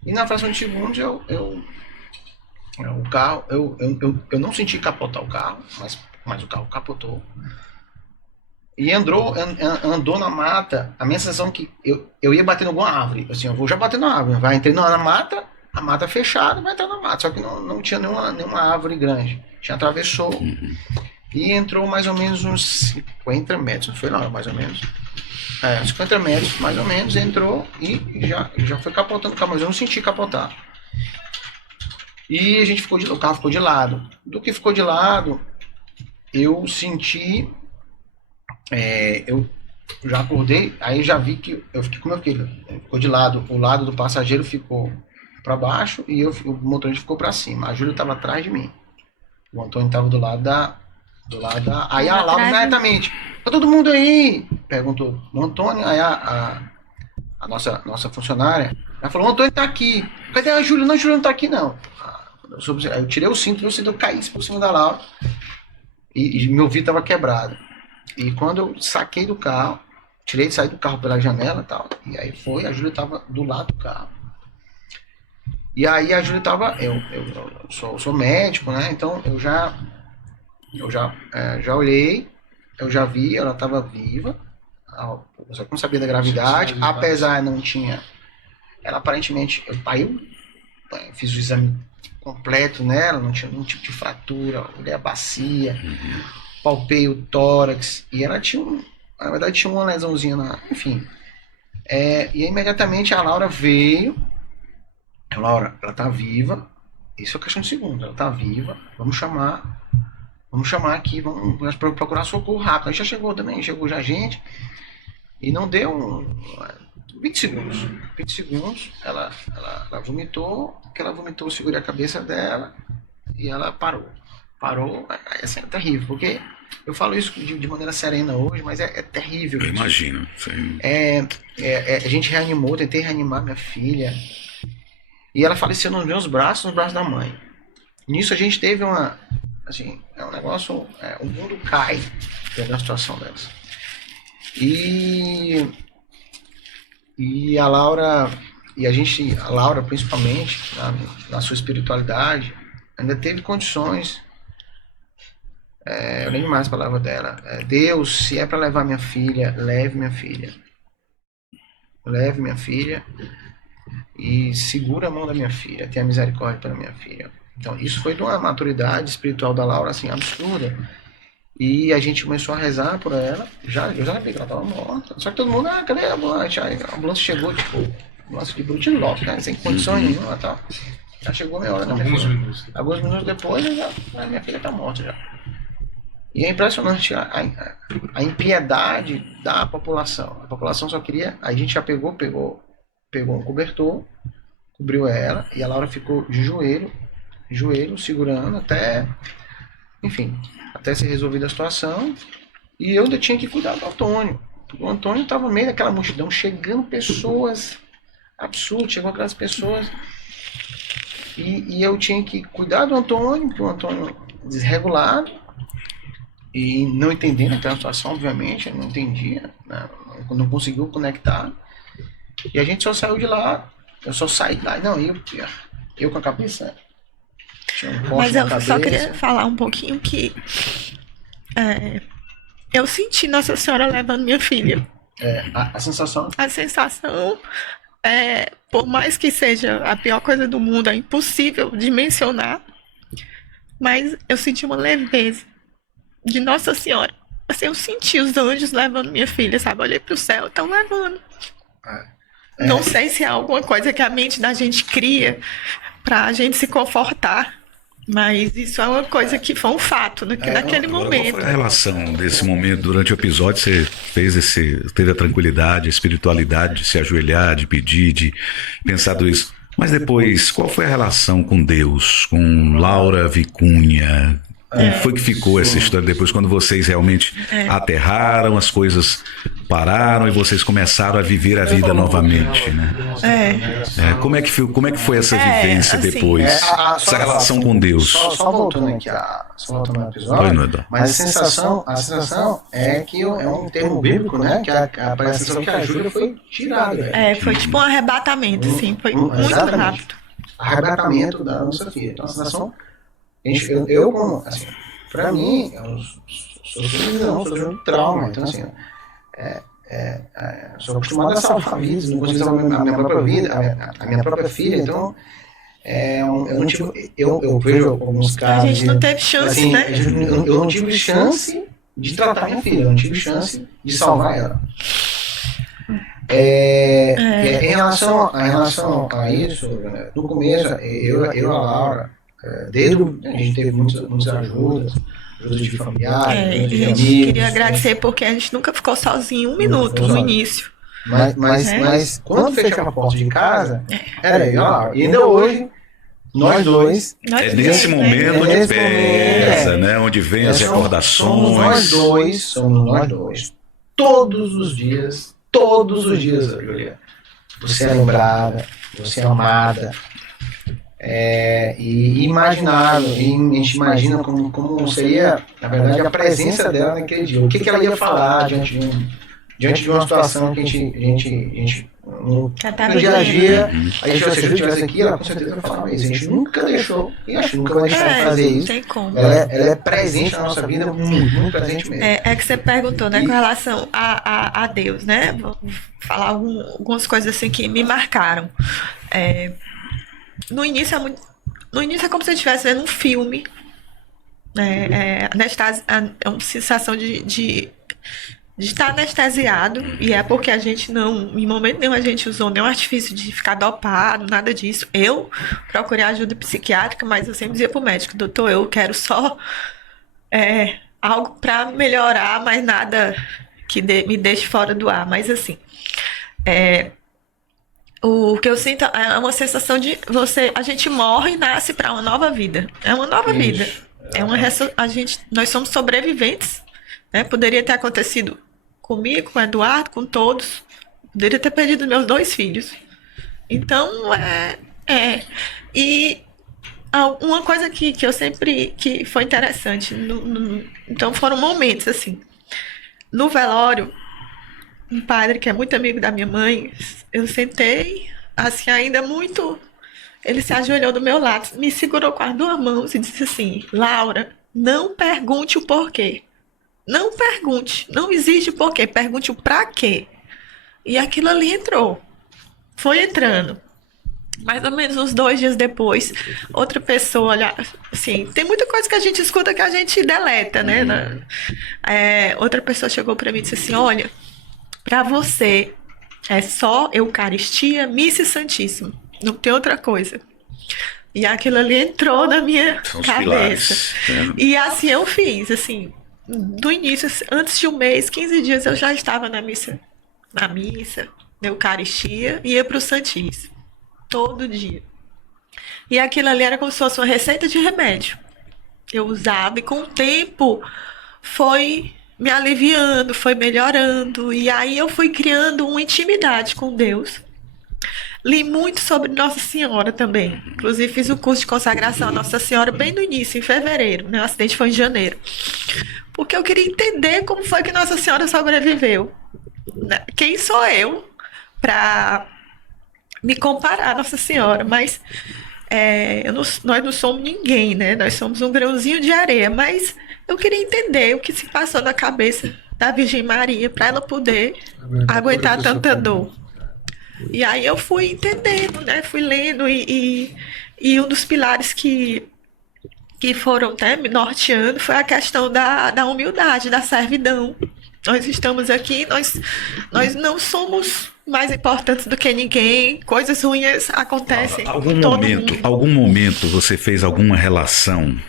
E na fração de segundos, o carro, eu não senti capotar o carro, mas o carro capotou. E andou na mata. A minha sensação é que eu ia bater em alguma árvore. Assim, eu vou já bater na árvore. Vai entrar na mata, a mata fechada, vai entrar na mata. Só que não tinha nenhuma árvore grande. Atravessou e entrou mais ou menos uns 50 metros. Não foi lá, mais ou menos. 50 metros, mais ou menos, entrou e já foi capotando o carro. Mas eu não senti capotar. E a gente o carro ficou de lado. Do que ficou de lado, eu senti, eu já acordei, aí já vi que eu fiquei, como eu fiquei, ficou de lado, o lado do passageiro ficou para baixo e o motorista ficou para cima. A Júlia estava atrás de mim. O Antônio estava do lado da. Aí a Laura imediatamente, tá todo mundo aí? Perguntou o Antônio, aí a nossa funcionária, ela falou, o Antônio tá aqui. Cadê a Júlia? Não, a Júlia não tá aqui não. Eu tirei o cinto eu caísse por cima da Laura e meu vidro estava quebrado. E quando eu saquei do carro, saí do carro pela janela e tal, e aí a Júlia estava do lado do carro. E aí a Júlia estava, eu sou médico, né? Então eu já olhei, eu já vi, ela estava viva, só que não sabia da gravidade, apesar não tinha, ela aparentemente, eu fiz o exame completo nela, não tinha nenhum tipo de fratura, olhei a bacia, palpei o tórax, e ela na verdade tinha uma lesãozinha enfim. E imediatamente a Laura veio. Laura, ela tá viva, isso é questão de segundos, ela tá viva, vamos chamar aqui, vamos procurar socorro rápido. Aí já chegou também, chegou já gente, e não deu 20 segundos, ela vomitou, eu segurei a cabeça dela, e ela parou, assim, é terrível, porque eu falo isso de maneira serena hoje, mas é terrível. Eu imagino. A gente tentei reanimar minha filha, e ela faleceu nos meus braços, da mãe. Nisso a gente teve assim, um negócio, o mundo cai dentro da situação dessa. E a Laura, a Laura principalmente, na sua espiritualidade, ainda teve condições, eu lembro mais a palavra dela, Deus, se é para levar minha filha, leve minha filha. Leve minha filha. E segura a mão da minha filha, tenha misericórdia pela minha filha. Então isso foi de uma maturidade espiritual da Laura assim absurda. E a gente começou a rezar por ela. Eu já vi que ela estava morta. Só que todo mundo, cadê a ambulância? Aí a ambulância chegou, ambulância de Brutinlock, né? Sem condições nenhuma, tal. Já chegou meia hora da minha filha. Alguns minutos depois, a minha filha está morta já. E é impressionante a impiedade da população. A população só queria, a gente já pegou um cobertor, cobriu ela, e a Laura ficou de joelho, segurando até ser resolvida a situação. E eu ainda tinha que cuidar do Antônio. O Antônio estava no meio daquela multidão, chegando pessoas absurdas, chegou aquelas pessoas. E eu tinha que cuidar do Antônio, porque o Antônio desregulado, e não entendendo aquela situação, obviamente, não entendia, né? Não conseguiu conectar. E a gente só saiu de lá, eu só saí de lá, eu com a cabeça. Mas eu só queria falar um pouquinho que eu senti Nossa Senhora levando minha filha. A sensação? A sensação, por mais que seja a pior coisa do mundo, é impossível de mencionar, mas eu senti uma leveza de Nossa Senhora. Assim, eu senti os anjos levando minha filha, sabe? Olhei pro céu, estão levando. Não sei se é alguma coisa que a mente da gente cria pra gente se confortar, mas isso é uma coisa que foi um fato naquele momento. Qual foi a relação desse momento durante o episódio? Você teve a tranquilidade, a espiritualidade de se ajoelhar, de pedir, de pensar isso. Mas depois, qual foi a relação com Deus, com Laura Vicunha? Como foi que ficou essa história depois, quando vocês realmente aterraram, as coisas pararam e vocês começaram a viver a vida novamente, né? Como é que foi essa vivência assim, depois? Essa relação com Deus? Só voltando aqui no episódio, mas a sensação é que é um termo bíblico, né? Que a sensação que a Júlia foi tirada. Foi tipo um arrebatamento, assim, foi muito rápido. Arrebatamento da nossa filha. Então a sensação... Eu como, assim, pra mim, eu sou um trauma, então assim, sou acostumado a salvar vidas, não consigo salvar a minha própria vida, a minha própria filha, então, eu vejo alguns casos... A gente não teve chance, assim, né? Eu não tive chance de tratar minha filha, eu não tive chance de salvar ela. Em relação a isso, né, no começo, eu e a Laura, a gente teve muitas ajudas de familiares, E a de gente amigos. queria agradecer porque a gente nunca ficou sozinho um minuto no início. Mas quando fechava a porta de casa, era eu e a Laura. E ainda hoje, nós dois. É nesse momento onde pesa, né? Onde vem as recordações. Somos nós dois. Todos os dias, Julia. Você é lembrada, você é amada. E imaginado, e a gente imagina como seria, na verdade, a presença dela naquele dia. O que ela ia falar diante de uma situação que a gente no dia a dia, se a gente estivesse aqui, ela com certeza vai falar isso. A gente nunca deixou, e acho que nunca vai deixar de fazer isso. Tem como. Ela é presente na nossa vida, muito presente mesmo. É que você perguntou, né, com relação a Deus, né? Vou falar algumas coisas assim que me marcaram. No início é como se eu estivesse vendo um filme. É uma sensação de estar anestesiado, e é porque a gente não, em momento nenhum a gente usou nenhum artifício de ficar dopado, nada disso. Eu procurei ajuda psiquiátrica, mas eu sempre dizia pro médico: doutor, eu quero só algo para melhorar, mas nada que me deixe fora do ar. Mas assim, o que eu sinto é uma sensação de a gente morre e nasce para uma nova vida. É uma nova vida. Nós somos sobreviventes, né? Poderia ter acontecido comigo, com o Eduardo, com todos. Poderia ter perdido meus 2 filhos. Então, E uma coisa que eu sempre... que foi interessante. Então, foram momentos, assim. No velório, um padre que é muito amigo da minha mãe, eu sentei, assim, ainda muito... Ele se ajoelhou do meu lado, me segurou com as 2 mãos e disse assim: Laura, não pergunte o porquê. Não pergunte, não existe porquê, pergunte o pra quê. E aquilo ali entrou, foi entrando. Mais ou menos uns 2 dias depois, outra pessoa, olha, assim, tem muita coisa que a gente escuta que a gente deleta, né? Outra pessoa chegou pra mim e disse assim: olha, pra você é só Eucaristia, Missa e Santíssimo, não tem outra coisa. E aquilo ali entrou na minha cabeça. E assim eu fiz, assim... Do início, antes de um mês, 15 dias, eu já estava na missa, na Eucaristia, e ia para o Santíssimo, todo dia. E aquilo ali era como se fosse uma receita de remédio. Eu usava, e com o tempo foi me aliviando, foi melhorando, e aí eu fui criando uma intimidade com Deus. Li muito sobre Nossa Senhora também. Inclusive, fiz o curso de consagração a Nossa Senhora bem no início, em fevereiro. Né? O acidente foi em janeiro. Porque eu queria entender como foi que Nossa Senhora sobreviveu. Quem sou eu para me comparar a Nossa Senhora? Mas nós não somos ninguém, né? Nós somos um grãozinho de areia. Mas eu queria entender o que se passou na cabeça da Virgem Maria para ela poder aguentar tanta dor. E aí eu fui entendendo, né? Fui lendo e um dos pilares que foram até me norteando foi a questão da humildade, da servidão. Nós estamos aqui, nós não somos mais importantes do que ninguém, coisas ruins acontecem. Algum momento você fez alguma relação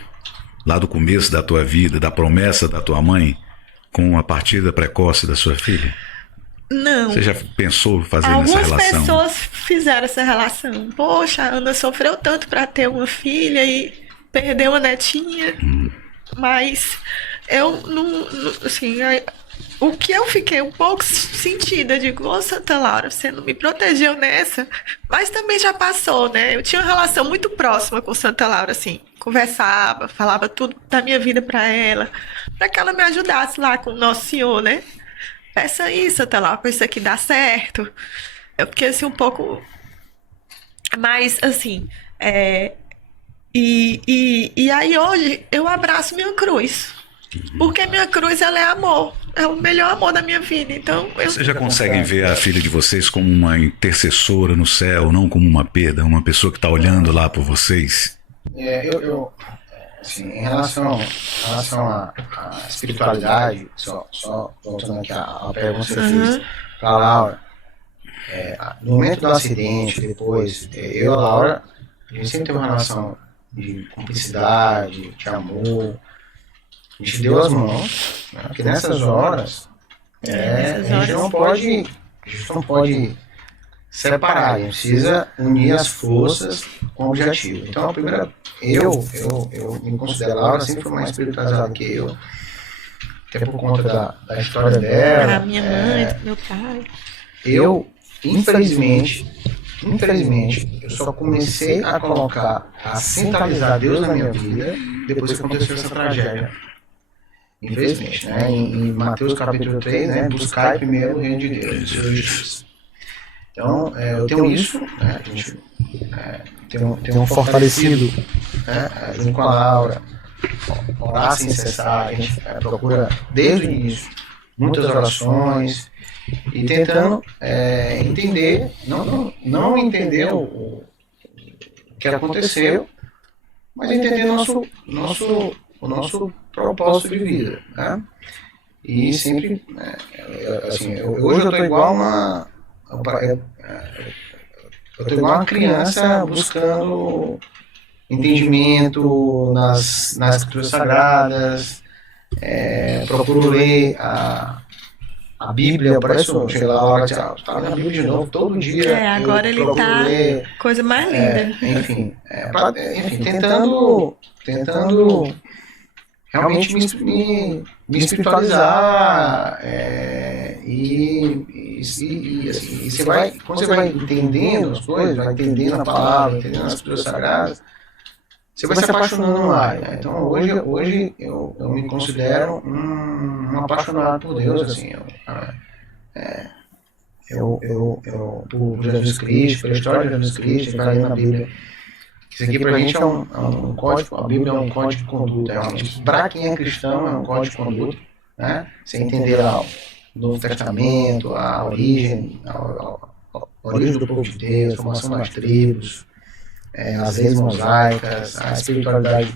lá do começo da tua vida, da promessa da tua mãe, com a partida precoce da sua filha? Não. Você já pensou fazer essa relação? Algumas pessoas fizeram essa relação. Poxa, a Ana sofreu tanto para ter uma filha e perdeu uma netinha. Mas eu não, assim, o que eu fiquei um pouco sentida, digo: ô Santa Laura, você não me protegeu nessa, mas também já passou, né? Eu tinha uma relação muito próxima com Santa Laura, assim, conversava, falava tudo da minha vida para ela, para que ela me ajudasse lá com o Nosso Senhor, né? Peça isso, Santa Laura, para isso aqui dar certo. Eu fiquei assim um pouco, mas assim, e aí hoje eu abraço minha cruz. Porque minha cruz, ela é amor. É o melhor amor da minha vida. Então, Vocês já conseguem ver a filha de vocês como uma intercessora no céu, não como uma perda, uma pessoa que está olhando lá por vocês? Assim, em relação à espiritualidade, só voltando aqui à pergunta que você fez para a Laura, no momento do acidente, depois, eu e a Laura, a gente sempre teve uma relação de cumplicidade, de amor. A gente deu as mãos, né? Porque nessas horas, a gente não pode separar, a gente precisa unir as forças com o objetivo. Então, a primeira, eu me considero, a Laura sempre foi mais espiritualizada que eu, até por conta da história dela. Minha mãe, meu pai. Eu, infelizmente, eu só comecei a colocar, a centralizar Deus na minha vida depois que aconteceu essa tragédia. Infelizmente, né? Em Mateus capítulo 3, né? Buscai primeiro o reino de Deus e sua justiça. Então, eu tenho isso, né? A gente tem um fortalecido, né? Junto com a Laura, orar sem cessar, a gente procura desde o início muitas orações e tentando entender, não entender o que aconteceu, mas entender o nosso propósito de vida, né? E sempre, assim, hoje eu estou igual uma criança buscando entendimento nas escrituras sagradas, procuro ler a Bíblia, parece que chega lá a hora de tá na Bíblia de novo, todo dia. Agora ele tá ler, coisa mais linda. Enfim, tentando realmente me espiritualizar, e assim, quando você vai entendendo as coisas, vai entendendo a palavra, entendendo as escrituras sagradas, você vai se apaixonando mais, né? Então hoje eu me considero um apaixonado por Deus, assim, por Jesus Cristo, pela história de Jesus Cristo, a gente vai lendo na Bíblia. Isso aqui pra gente é um código, a Bíblia é um código de conduta, realmente. Pra quem é cristão é um código de conduta, né? Você entender lá o Novo Testamento, a origem do povo de Deus, a formação das tribos, as leis mosaicas, a espiritualidade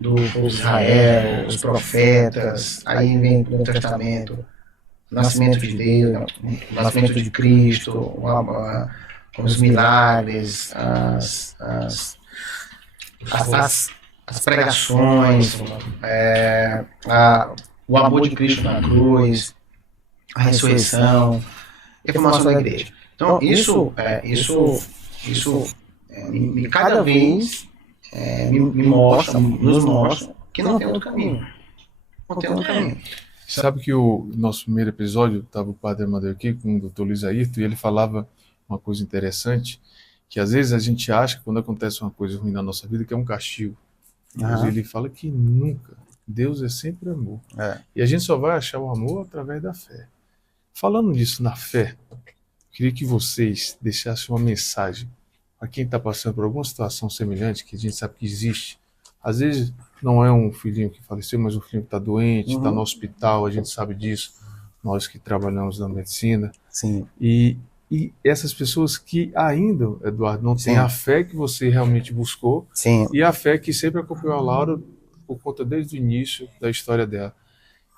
do povo de Israel, os profetas, aí vem o Novo Testamento, o nascimento de Deus, o nascimento de Cristo, os milagres, as pregações, o amor de Cristo na cruz, a ressurreição, a formação da igreja. Então isso cada vez nos mostra que não tem outro caminho. Não tem outro caminho. Sabe que o nosso primeiro episódio, estava o Padre Amadeu aqui com o Dr. Luiz Ayrton, e ele falava uma coisa interessante, que às vezes a gente acha que quando acontece uma coisa ruim na nossa vida que é um castigo. Mas ele fala que nunca. Deus é sempre amor. E a gente só vai achar o amor através da fé. Falando nisso, na fé, eu queria que vocês deixassem uma mensagem para quem está passando por alguma situação semelhante, que a gente sabe que existe. Às vezes não é um filhinho que faleceu, mas um filhinho que está doente, está no hospital, a gente sabe disso, nós que trabalhamos na medicina. Sim. E essas pessoas que ainda, Eduardo, não têm a fé que você realmente buscou. Sim. E a fé que sempre acompanhou a Laura por conta desde o início da história dela.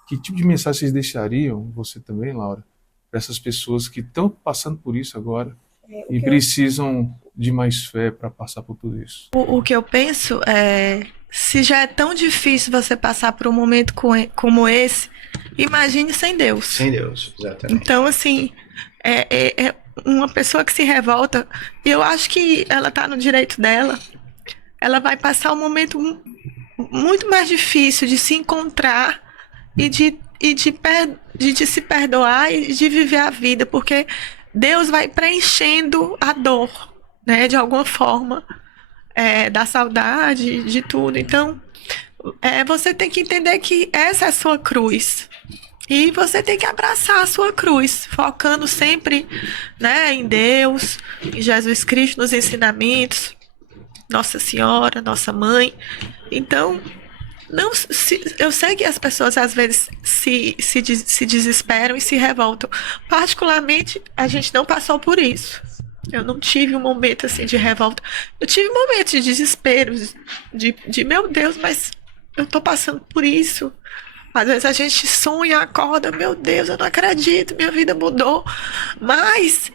Que tipo de mensagem vocês deixariam, você também, Laura, para essas pessoas que estão passando por isso agora e precisam de mais fé para passar por tudo isso? O que eu penso é, se já é tão difícil você passar por um momento como esse, imagine sem Deus. Sem Deus, exatamente. Então, assim, é uma pessoa que se revolta, e eu acho que ela está no direito dela, ela vai passar um momento muito mais difícil de se encontrar e de se perdoar e de viver a vida, porque Deus vai preenchendo a dor, né, de alguma forma, da saudade, de tudo. Então, você tem que entender que essa é a sua cruz. E você tem que abraçar a sua cruz, focando sempre, né, em Deus, em Jesus Cristo, nos ensinamentos, Nossa Senhora, Nossa Mãe. Então, eu sei que as pessoas às vezes se desesperam e se revoltam. Particularmente, a gente não passou por isso. Eu não tive um momento assim de revolta. Eu tive momentos de desespero, de meu Deus, mas eu tô passando por isso. Às vezes a gente sonha, acorda, meu Deus, eu não acredito, minha vida mudou. Mas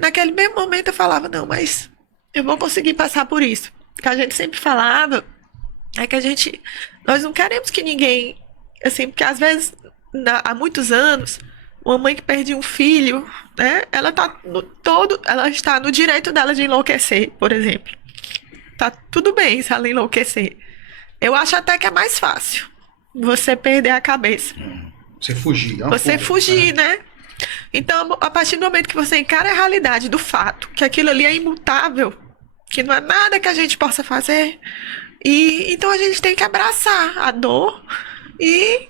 naquele mesmo momento eu falava, não, mas eu vou conseguir passar por isso. O que a gente sempre falava é que nós não queremos que ninguém, assim, porque às vezes, há muitos anos, uma mãe que perde um filho, né, ela está no direito dela de enlouquecer, por exemplo. Tá tudo bem se ela enlouquecer. Eu acho até que é mais fácil você perder a cabeça. Você fugir. Você fugir, né? Então, a partir do momento que você encara a realidade do fato, que aquilo ali é imutável, que não é nada que a gente possa fazer, e então a gente tem que abraçar a dor e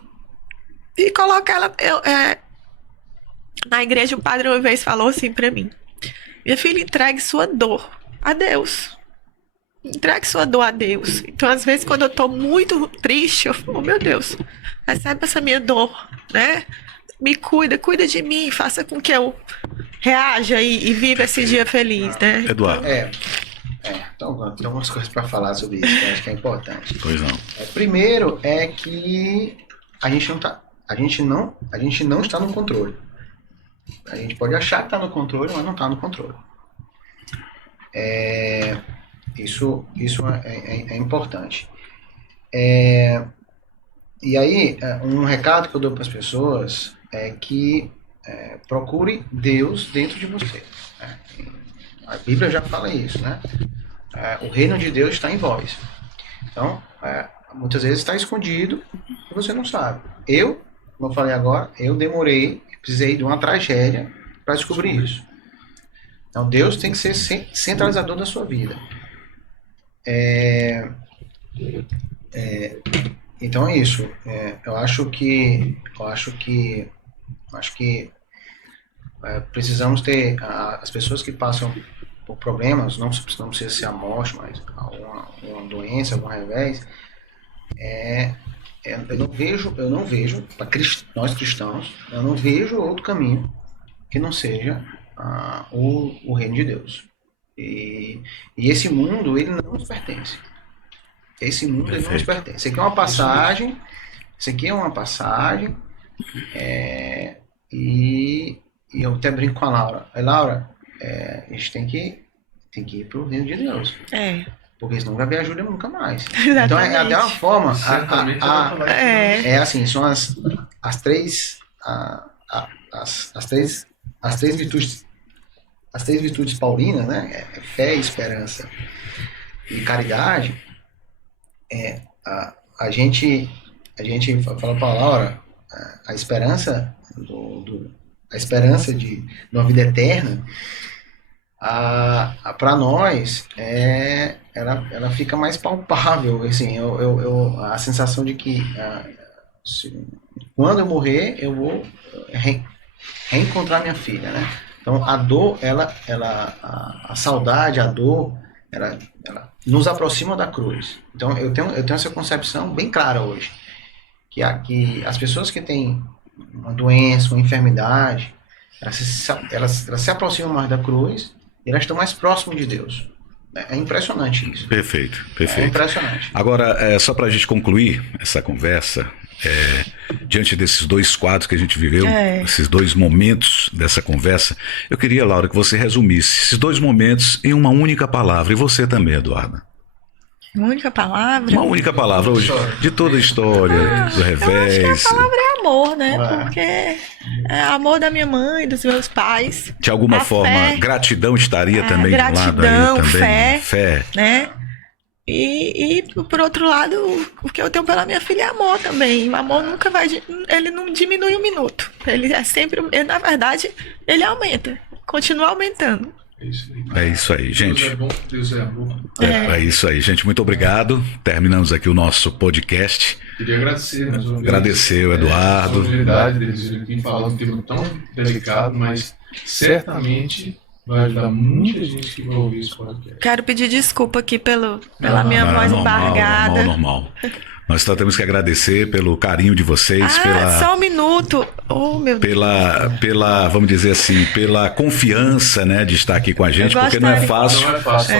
colocar ela. Na igreja, o padre uma vez falou assim pra mim: minha filha, entregue sua dor a Deus. Entregue sua dor a Deus. Então, às vezes, quando eu tô muito triste, eu falo, oh, meu Deus, recebe essa minha dor, né? Me cuida de mim, faça com que eu reaja e viva esse dia feliz, né? Eduardo. Então, tem algumas coisas para falar sobre isso, que eu acho que é importante. Pois não. Primeiro é que a gente não está no controle. A gente pode achar que está no controle, mas não está no controle. Isso é importante. E aí, um recado que eu dou para as pessoas é que procure Deus dentro de você. Né? A Bíblia já fala isso, né? O reino de Deus está em vós. Então, muitas vezes está escondido e você não sabe. Como eu falei agora, eu precisei de uma tragédia para descobrir isso. Então, Deus tem que ser centralizador da sua vida. Então é isso. Eu acho que precisamos ter as pessoas que passam por problemas, não precisa ser a morte, mas uma doença, algum revés. Eu não vejo para nós cristãos, eu não vejo outro caminho que não seja o reino de Deus. E esse mundo, ele não nos pertence. Esse mundo, ele não nos pertence. Isso aqui é uma passagem. E eu até brinco com a Laura. Laura, a gente tem que ir para o reino de Deus. Porque senão vai ver ajuda nunca mais. Exatamente. Então é até uma forma. Assim, são as três virtudes. As três virtudes paulinas, né? Fé, esperança e caridade. A gente fala para a Laura, a esperança de uma vida eterna, para nós ela fica mais palpável, assim, a sensação de que quando eu morrer eu vou reencontrar minha filha, né? Então a dor, a saudade, a dor, ela nos aproxima da cruz. Então eu tenho essa concepção bem clara hoje, que as pessoas que têm uma doença, uma enfermidade, elas se aproximam mais da cruz e elas estão mais próximas de Deus. É impressionante isso. Perfeito. É impressionante. Agora, só para a gente concluir essa conversa, diante desses dois quadros que a gente viveu, esses dois momentos dessa conversa, eu queria, Laura, que você resumisse esses dois momentos em uma única palavra. E você também, Eduardo. Uma única palavra? Uma única palavra hoje, de toda a história, do revés. Eu acho que a palavra é amor, né? Porque é amor da minha mãe, dos meus pais. De alguma forma, fé, gratidão estaria também do lado aí também. Fé, né? E por outro lado, o que eu tenho pela minha filha é amor também. O amor nunca ele não diminui um minuto. Ele é sempre, na verdade, ele aumenta, continua aumentando. É isso aí, gente. Deus é bom, Deus é amor. É isso aí, gente. Muito obrigado. Terminamos aqui o nosso podcast. Queria agradecer, mais uma vez. Agradecer o Eduardo. A oportunidade deles virem aqui falar um tema tão delicado, mas certamente vai ajudar muita gente que vai ouvir esse podcast. Quero pedir desculpa aqui pela minha voz embargada. Normal. Nós só temos que agradecer pelo carinho de vocês, Só um minuto. Oh, meu Deus. vamos dizer assim, pela confiança, né, de estar aqui com a gente, porque não é fácil, Não é fácil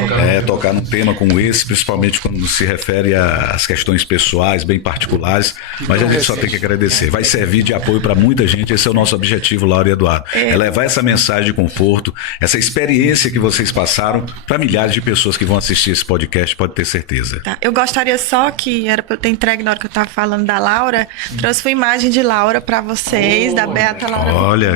tocar num tema como esse, principalmente quando se refere às questões pessoais, bem particulares, mas a gente só tem que agradecer. Vai servir de apoio para muita gente, esse é o nosso objetivo, Laura e Eduardo. É levar essa mensagem de conforto, essa experiência que vocês passaram para milhares de pessoas que vão assistir esse podcast, pode ter certeza. Tá. Eu gostaria só que era para eu ter entregue na hora que eu estava falando da Laura, trouxe uma imagem de Laura para vocês, da Beata Laura. Olha,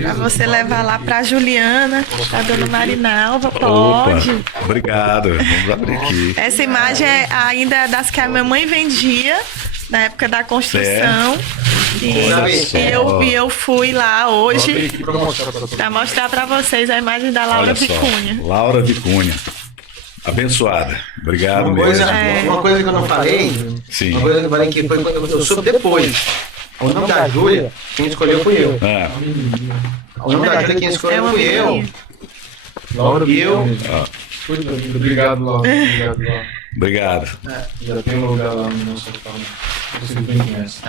para você levar lá para Juliana, para dona Marinalva, pode. opa, obrigado, vamos abrir aqui. Essa imagem é ainda das que a minha mãe vendia na época da construção. E eu fui lá hoje para mostrar para vocês a imagem da Laura Olha só, Vicunha. Laura Vicunha. Abençoada. Obrigado mesmo. Uma coisa que eu não falei, Sim. uma coisa que eu falei que foi quando eu soube depois. O nome da Júlia, quem escolheu fui eu. Ah, O nome da Júlia, quem É escolheu uma fui eu. menininha. Laura, E eu? Obrigado, Laura. Obrigado, Laura. obrigado. Já tem um lugar lá no nosso altar. Você bem conhece.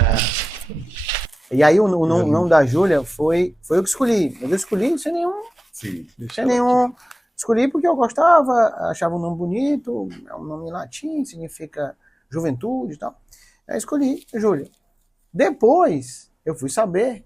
E aí o nome da Júlia foi eu que escolhi. Mas eu escolhi sem nenhum. Escolhi porque eu gostava, achava o nome bonito, é um nome em latim, significa juventude e tal. Aí escolhi Júlia. Depois eu fui saber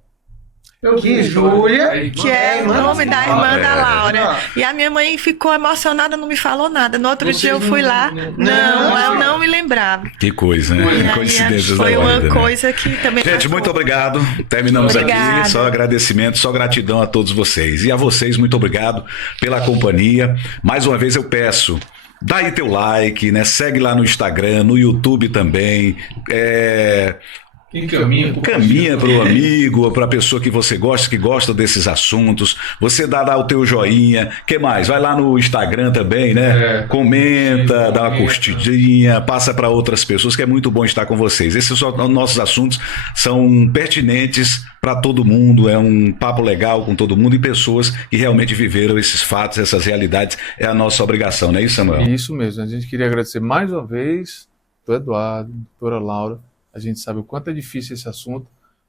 que Júlia, Que é o nome da irmã da Laura. E a minha mãe ficou emocionada, não me falou nada. No outro dia eu fui lá, eu não me lembrava. Que coisa, né? E aí, Coincidências da foi vida, uma né? coisa que também... Gente, muito obrigado. Terminamos Obrigada. aqui. Só agradecimento, só gratidão a todos vocês. E a vocês, muito obrigado pela companhia. Mais uma vez eu peço, dá aí teu like, né? Segue lá no Instagram, no YouTube também. Caminha para o amigo, para a pessoa que você gosta, que gosta desses assuntos. Você dá lá o teu joinha. Que mais? Vai lá no Instagram também, né? Comenta, dá uma curtidinha, passa para outras pessoas, que é muito bom estar com vocês. Esses são nossos assuntos, são pertinentes para todo mundo. É um papo legal com todo mundo e pessoas que realmente viveram esses fatos, essas realidades. É a nossa obrigação, não é isso, Samuel? Isso mesmo. A gente queria agradecer mais uma vez ao Eduardo, a doutora Laura. A gente sabe o quanto é difícil esse assunto,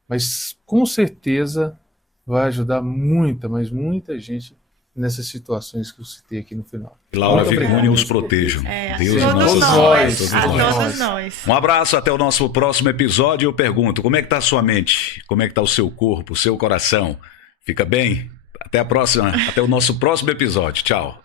mas com certeza vai ajudar muita, mas muita gente nessas situações que eu citei aqui no final. Laura Vicunha os protejam. Deus e todos nós. a todos nós. Um abraço, até o nosso próximo episódio. Eu pergunto, como é que está a sua mente? Como é que está o seu corpo, o seu coração? Fica bem? Até a próxima, até o nosso próximo episódio. Tchau.